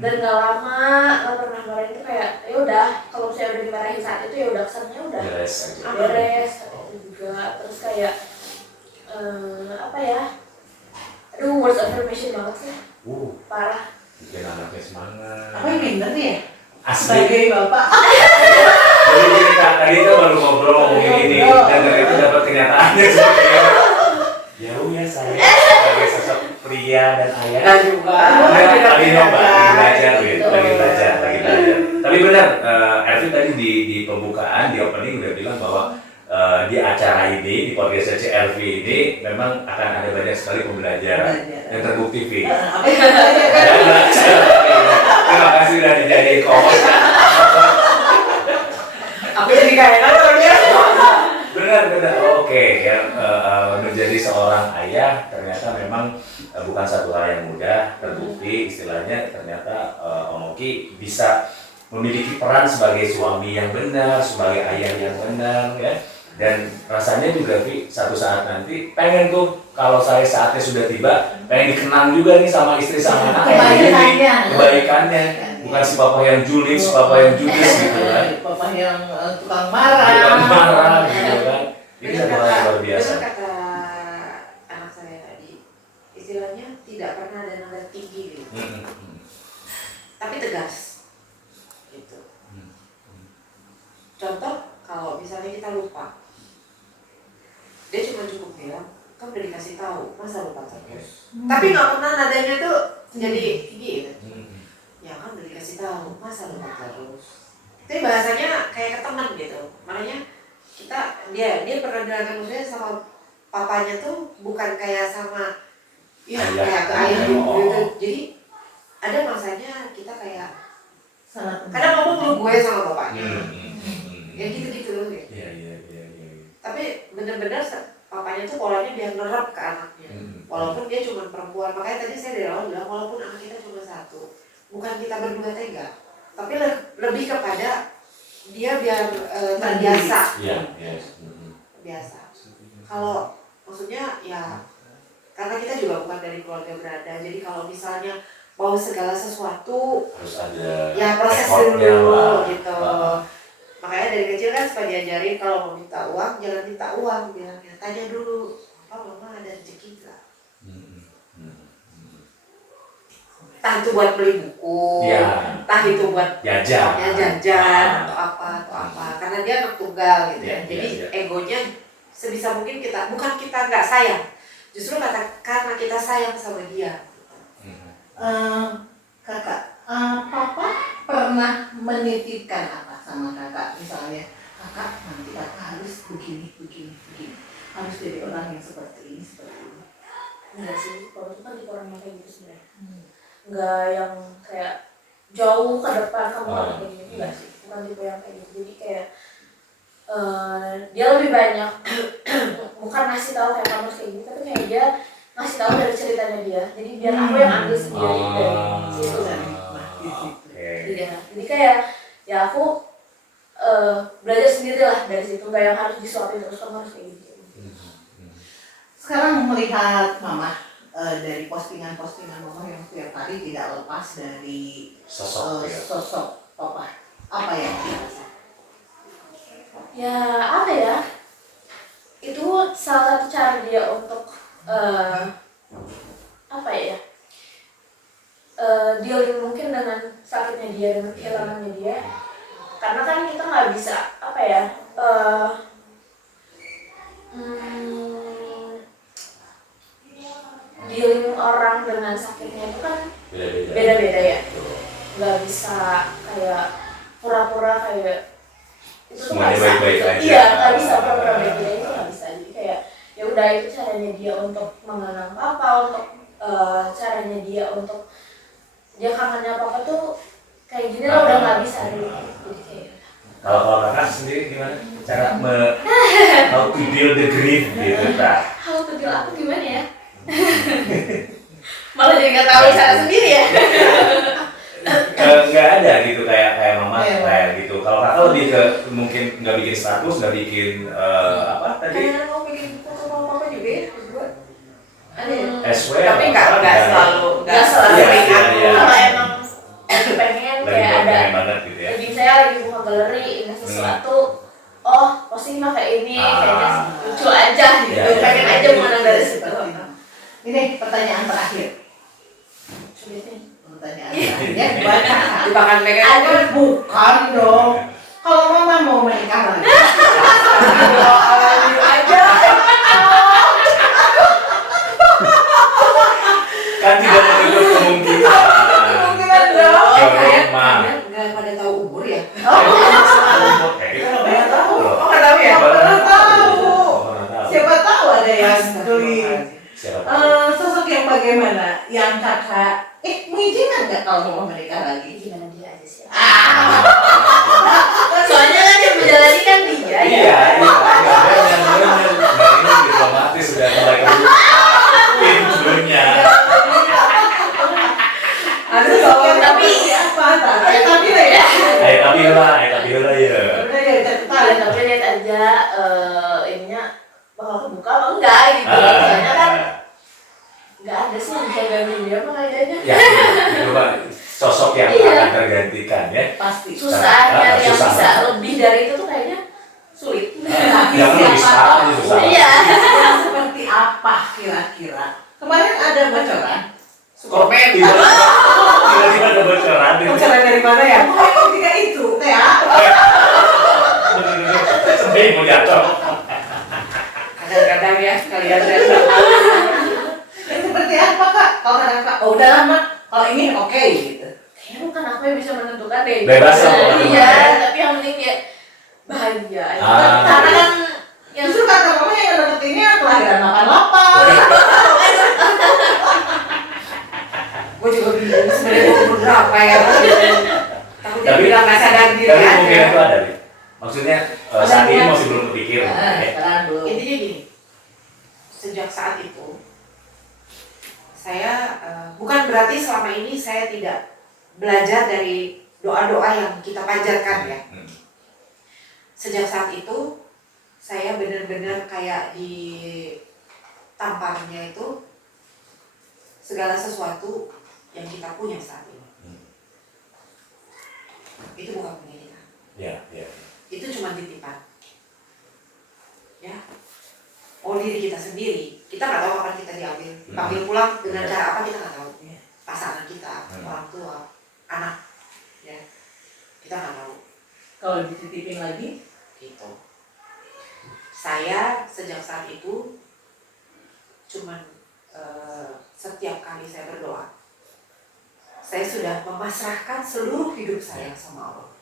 Dan nggak lama, nggak pernah marahin itu kayak ya udah kalau saya udah dimarahin saat itu ya udah kesannya udah Beres aja. beres itu juga. Terus kayak apa ya, aduh words of affirmation banget sih, parah. Bikin anaknya semangat. Apa yang bener ya? Asli. Sebagai bapak. Jadi gini kak, tadi kan baru ngobrol ngomongin ini, dan dari itu dapat kenyataannya seperti itu. Ya saya sebagai sosok pria dan ayah. Enggak juga. Lagi nyoba, lagi belajar. Tapi benar, Elvin tadi di pembukaan, di opening udah bilang bahwa di acara ini, di podcast Elvi ini memang akan ada banyak sekali pembelajaran yang terbukti, Vi. Apa yang ditanya kan? Dan belajar. Terima kasih sudah dijadiin co-host. Aku jadi kayak kantornya. Benar. Oke, ya, menjadi seorang ayah ternyata memang bukan satu hal yang mudah. Terbukti istilahnya ternyata Om Oki bisa memiliki peran sebagai suami yang benar, sebagai ayah yang benar, ya. Dan rasanya juga Vi, satu saat nanti pengen tuh kalau saya saatnya sudah tiba, pengen dikenang juga nih sama istri sama anak kayak gini, kebaikannya. Bukan si papa yang julid, si papa yang judes gitu kan. Papa yang tukang marah. Tukang marah gitu kan. Ini satu hal yang luar biasa. Benar kata anak saya tadi, istilahnya tidak pernah ada nada tinggi gitu. Tapi tegas. Gitu. Contoh kalau misalnya kita lupa, dia cuma cukup bilang, kan udah dikasih tahu, masa lupa terus. Tapi nggak pernah nadanya tuh jadi tinggi gitu. Ya kan udah dikasih tahu, masa lupa terus. Tapi bahasanya kayak ke teman gitu. Makanya dia pernah bilang ke saya sama papanya tuh bukan kayak sama kayak ke ayah gitu. Jadi ada masanya kita kayak kadang ngomong lu gue sama bapaknya. Ya gitu-gitu loh ya. Iya. Tapi bener-bener papanya tuh polanya dia nerap ke anaknya. Walaupun dia cuma perempuan. Makanya tadi saya dari awal bilang walaupun anak kita cuma satu, bukan kita berdua tega, tapi lebih kepada dia biar terbiasa. Iya, yes. Biasa. Kalau maksudnya ya karena kita juga bukan dari keluarga berada, jadi kalau misalnya mau segala sesuatu Harus ada ya proses effortnya dulu lah. gitu. Makanya dari kecil kan suka diajarin kalau mau minta uang jangan minta uang, bilangnya tanya dulu, apa mama ada rezeki nggak? Entah itu buat beli buku, Iya. entah itu buat Jajan. jajan atau apa. Karena dia anak tunggal gitu Iya, ya. Jadi iya. egonya sebisa mungkin bukan kita nggak sayang, justru karena kita sayang sama dia. Kakak, papa pernah menitipkan apa sama kakak? Misalnya, kakak nanti kakak harus begini, harus jadi orang yang seperti ini. Enggak sih, kalau itu kan tipe orang yang kayak gitu sebenarnya. Enggak yang kayak jauh ke depan kamu harus kayak gini, enggak sih. Bukan tipe yang kayak gitu. Jadi kayak dia lebih banyak bukan ngasih tahu kayak kamu harus kayak gini, tapi kayak dia ngasih tahu dari ceritanya dia. Jadi biar aku yang ambil sendiri dari situ kan. Iya. Jadi kayak ya aku belajar sendiri lah dari situ, nggak yang harus disuapin terus kamu harus kayak gitu. Sekarang melihat mama dari postingan-postingan mama yang setiap hari tidak lepas dari sosok papa, apa yang dirasa? Ya apa ya? Itu salah satu cara dia untuk apa ya? Dealing mungkin dengan sakitnya dia, dengan kehilangannya dia. Karena kan kita nggak bisa apa ya? Dealing orang dengan sakitnya itu kan beda-beda ya. Nggak bisa kayak pura-pura kayak itu tuh nggak bisa. Baik-baik aja. Iya, nggak bisa pura-pura baik-baik itu nggak bisa. Jadi kayak ya udah itu caranya dia untuk mengenang papa, untuk caranya dia untuk dia kangennya papa tuh kayak gini lah, udah nggak bisa dulu. Jadi kayak kalau kakak sendiri gimana cara how to deal the grief gitu tak? how to deal aku gimana ya? Malah jadi nggak tahu cara sendiri ya. Nggak ada gitu kayak mama kayak gitu. Kalau kakak lebih ke mungkin nggak bikin status, nggak bikin apa tadi? Kadang-kadang mau bikin foto sama papa juga ya, berdua. Ada ya? SW Tapi nggak selalu, Nggak selalu. Iya. Kalau emang lagi pengen Lagi kayak ada pengen banget gitu ya. jadi saya lagi buka galeri ingat sesuatu, oh posting mah kayak ini kayaknya lucu aja gitu, Iya. pengen aja mengenang dari situ. Ini pertanyaan terakhir. Sulit nih. Pertanyaan terakhir. Baca. Jebakan mereka itu Bukan dong. Kalau mama mau menikah lagi. aja. Kan tidak menutup kemungkinan. Kemungkinan dong. Nggak pada tahu umur ya? Kita nggak pernah tahu loh. Oh nggak tahu ya? Nggak pernah tahu. Nggak pernah tahu. Siapa tahu ada yang geli. Siapa tahu. Sosok yang bagaimana? Yang kakak mengizinkan nggak kalau mau menikah lagi? Gimana dia aja sih? Ah. Soalnya kan yang menjalani kan dia Iya, ya. ini diplomatis sudah mulai pintunya. Aduh, tapi apa? Tapi lah ya. Tapi lah ya. Udah ya, catatan. Ya, tapi lihat aja ininya bakal kebuka apa enggak gitu. Soalnya kan nggak ada sih yang bisa gantiin dia apa kayaknya. Ya, itu Pak, sosok yang Iya. akan tergantikan ya. Pasti. Susah nyari yang susah. bisa lebih dari itu tuh kayaknya sulit. Yang lebih sekarang aja susah. Iya. Yang seperti apa kira-kira? Kemarin ada bocoran. Superman tiba-tiba ada bocoran. Bocoran dari mana ya? Pokoknya ketika itu, ya. Sedih mau jatuh. Kadang-kadang ya kalian dan Seperti apa kak? Kalau kata kakak, oh udah lama. Kalau ini oke gitu. Kayaknya bukan aku yang bisa menentukan deh. Bebas lah, Iya, tapi yang penting dia bahagia. Ah. Karena kan yang Justru kata mama yang deketinnya kelahiran 88. gue juga bingung sebenarnya umur berapa ya? Takutnya Tapi- bilang nggak sadar diri Tapi mungkin itu aja. ada nih. Maksudnya saat ini masih belum kepikir. Sekarang dulu. Intinya gini, sejak saat itu saya bukan berarti selama ini saya tidak belajar dari doa-doa yang kita panjatkan ya. Sejak saat itu saya benar-benar kayak ditampaknya itu segala sesuatu yang kita punya saat ini itu bukan punya kita. Itu cuma titipan. Ya. Oh, diri kita sendiri, kita nggak tahu kapan kita dipanggil pulang dengan cara apa, kita nggak tahu. Pasangan kita, orang tua, anak, ya kita nggak tahu. Kalau dititipin lagi, Gitu. Saya sejak saat itu cuman setiap kali saya berdoa, saya sudah memasrahkan seluruh hidup saya sama Allah.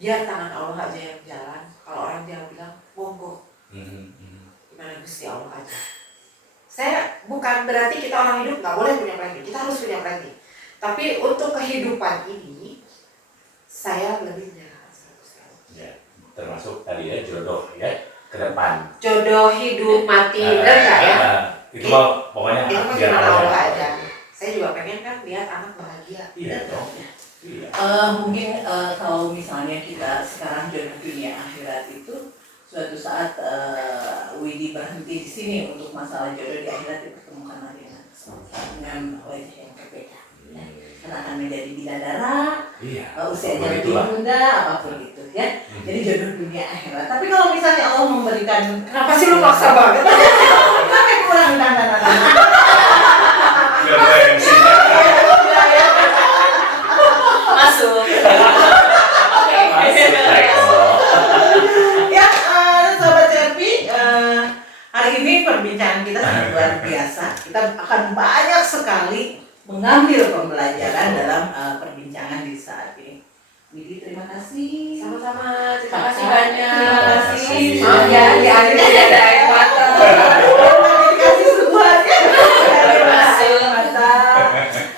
Biar tangan Allah aja yang jalan. Kalau orang dia bilang monggo, gimana Gusti Allah aja. Saya bukan berarti kita orang hidup nggak boleh punya planning, kita harus punya planning. Tapi untuk kehidupan ini, saya lebih menyerahkan 100%. Ya, termasuk tadi ya jodoh ya ke depan. Jodoh hidup mati, benar nggak ya? Itu mah pokoknya Itu mah biar gimana Allah Allah yang aja. Saya juga pengen kan lihat anak bahagia. Iya dong. Iya. mungkin kalau misalnya kita sekarang jodoh dunia akhirat itu suatu saat Widi berhenti di sini untuk masalah jodoh di akhirat dipertemukan lagi dengan wajah yang berbeda. Ya. Karena akan menjadi bidadara, usianya lebih muda, apapun itu ya. Jadi jodoh dunia akhirat. Tapi kalau misalnya Allah memberikan, Kenapa sih lu maksa banget? kenapa kurang dan Biar gue yang singkat. Masuk. Masih ya, sahabat Cerpi, hari ini perbincangan kita sangat luar biasa. Kita akan banyak sekali mengambil pembelajaran dalam perbincangan di saat ini. Widi, terima kasih. Sama-sama, terima Kakak, kasih banyak. terima kasih. Maaf ya, di akhir tidak ada air mata. Kasih semuanya. Masuk.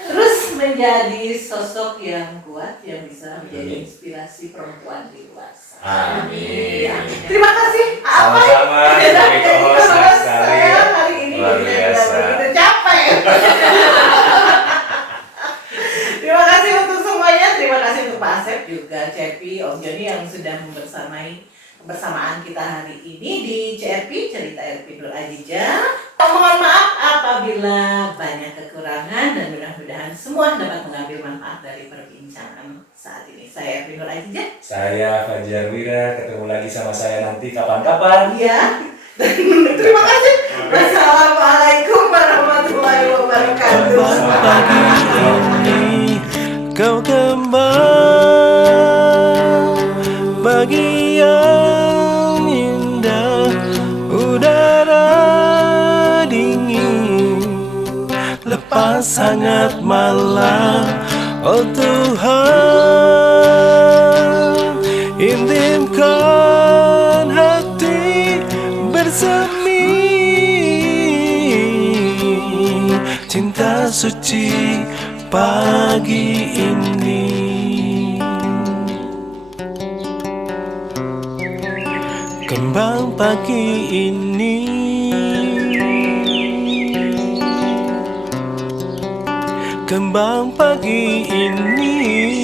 Terus menjadi sosok yang kuat yang bisa menjadi inspirasi perempuan dewasa. Amin. Terima kasih. Sama-sama, sebagai co-host sekali. Saya hari ini Luar jadi biasa. begitu capek. Terima kasih untuk semuanya. Terima kasih untuk Pak Asep juga Cepi, Om Joni yang sudah bersamaan kita hari ini di CRP Cerita RP Nur Ajija. Mohon maaf apabila banyak kekurangan dan mudah-mudahan semua dapat mengambil manfaat dari perbincangan saat ini. Saya RP Nur Ajija. Saya Fajar Wira, ketemu lagi sama saya nanti kapan-kapan. Ya. Dan terima kasih. Wassalamualaikum warahmatullahi wabarakatuh. Pagi ini kau kembang pagi yang indah, udara dingin, lepas hangat malam. Oh Tuhan, intimkan hati bersemi, cinta suci pagi ini. Kembang pagi ini, kembang pagi ini.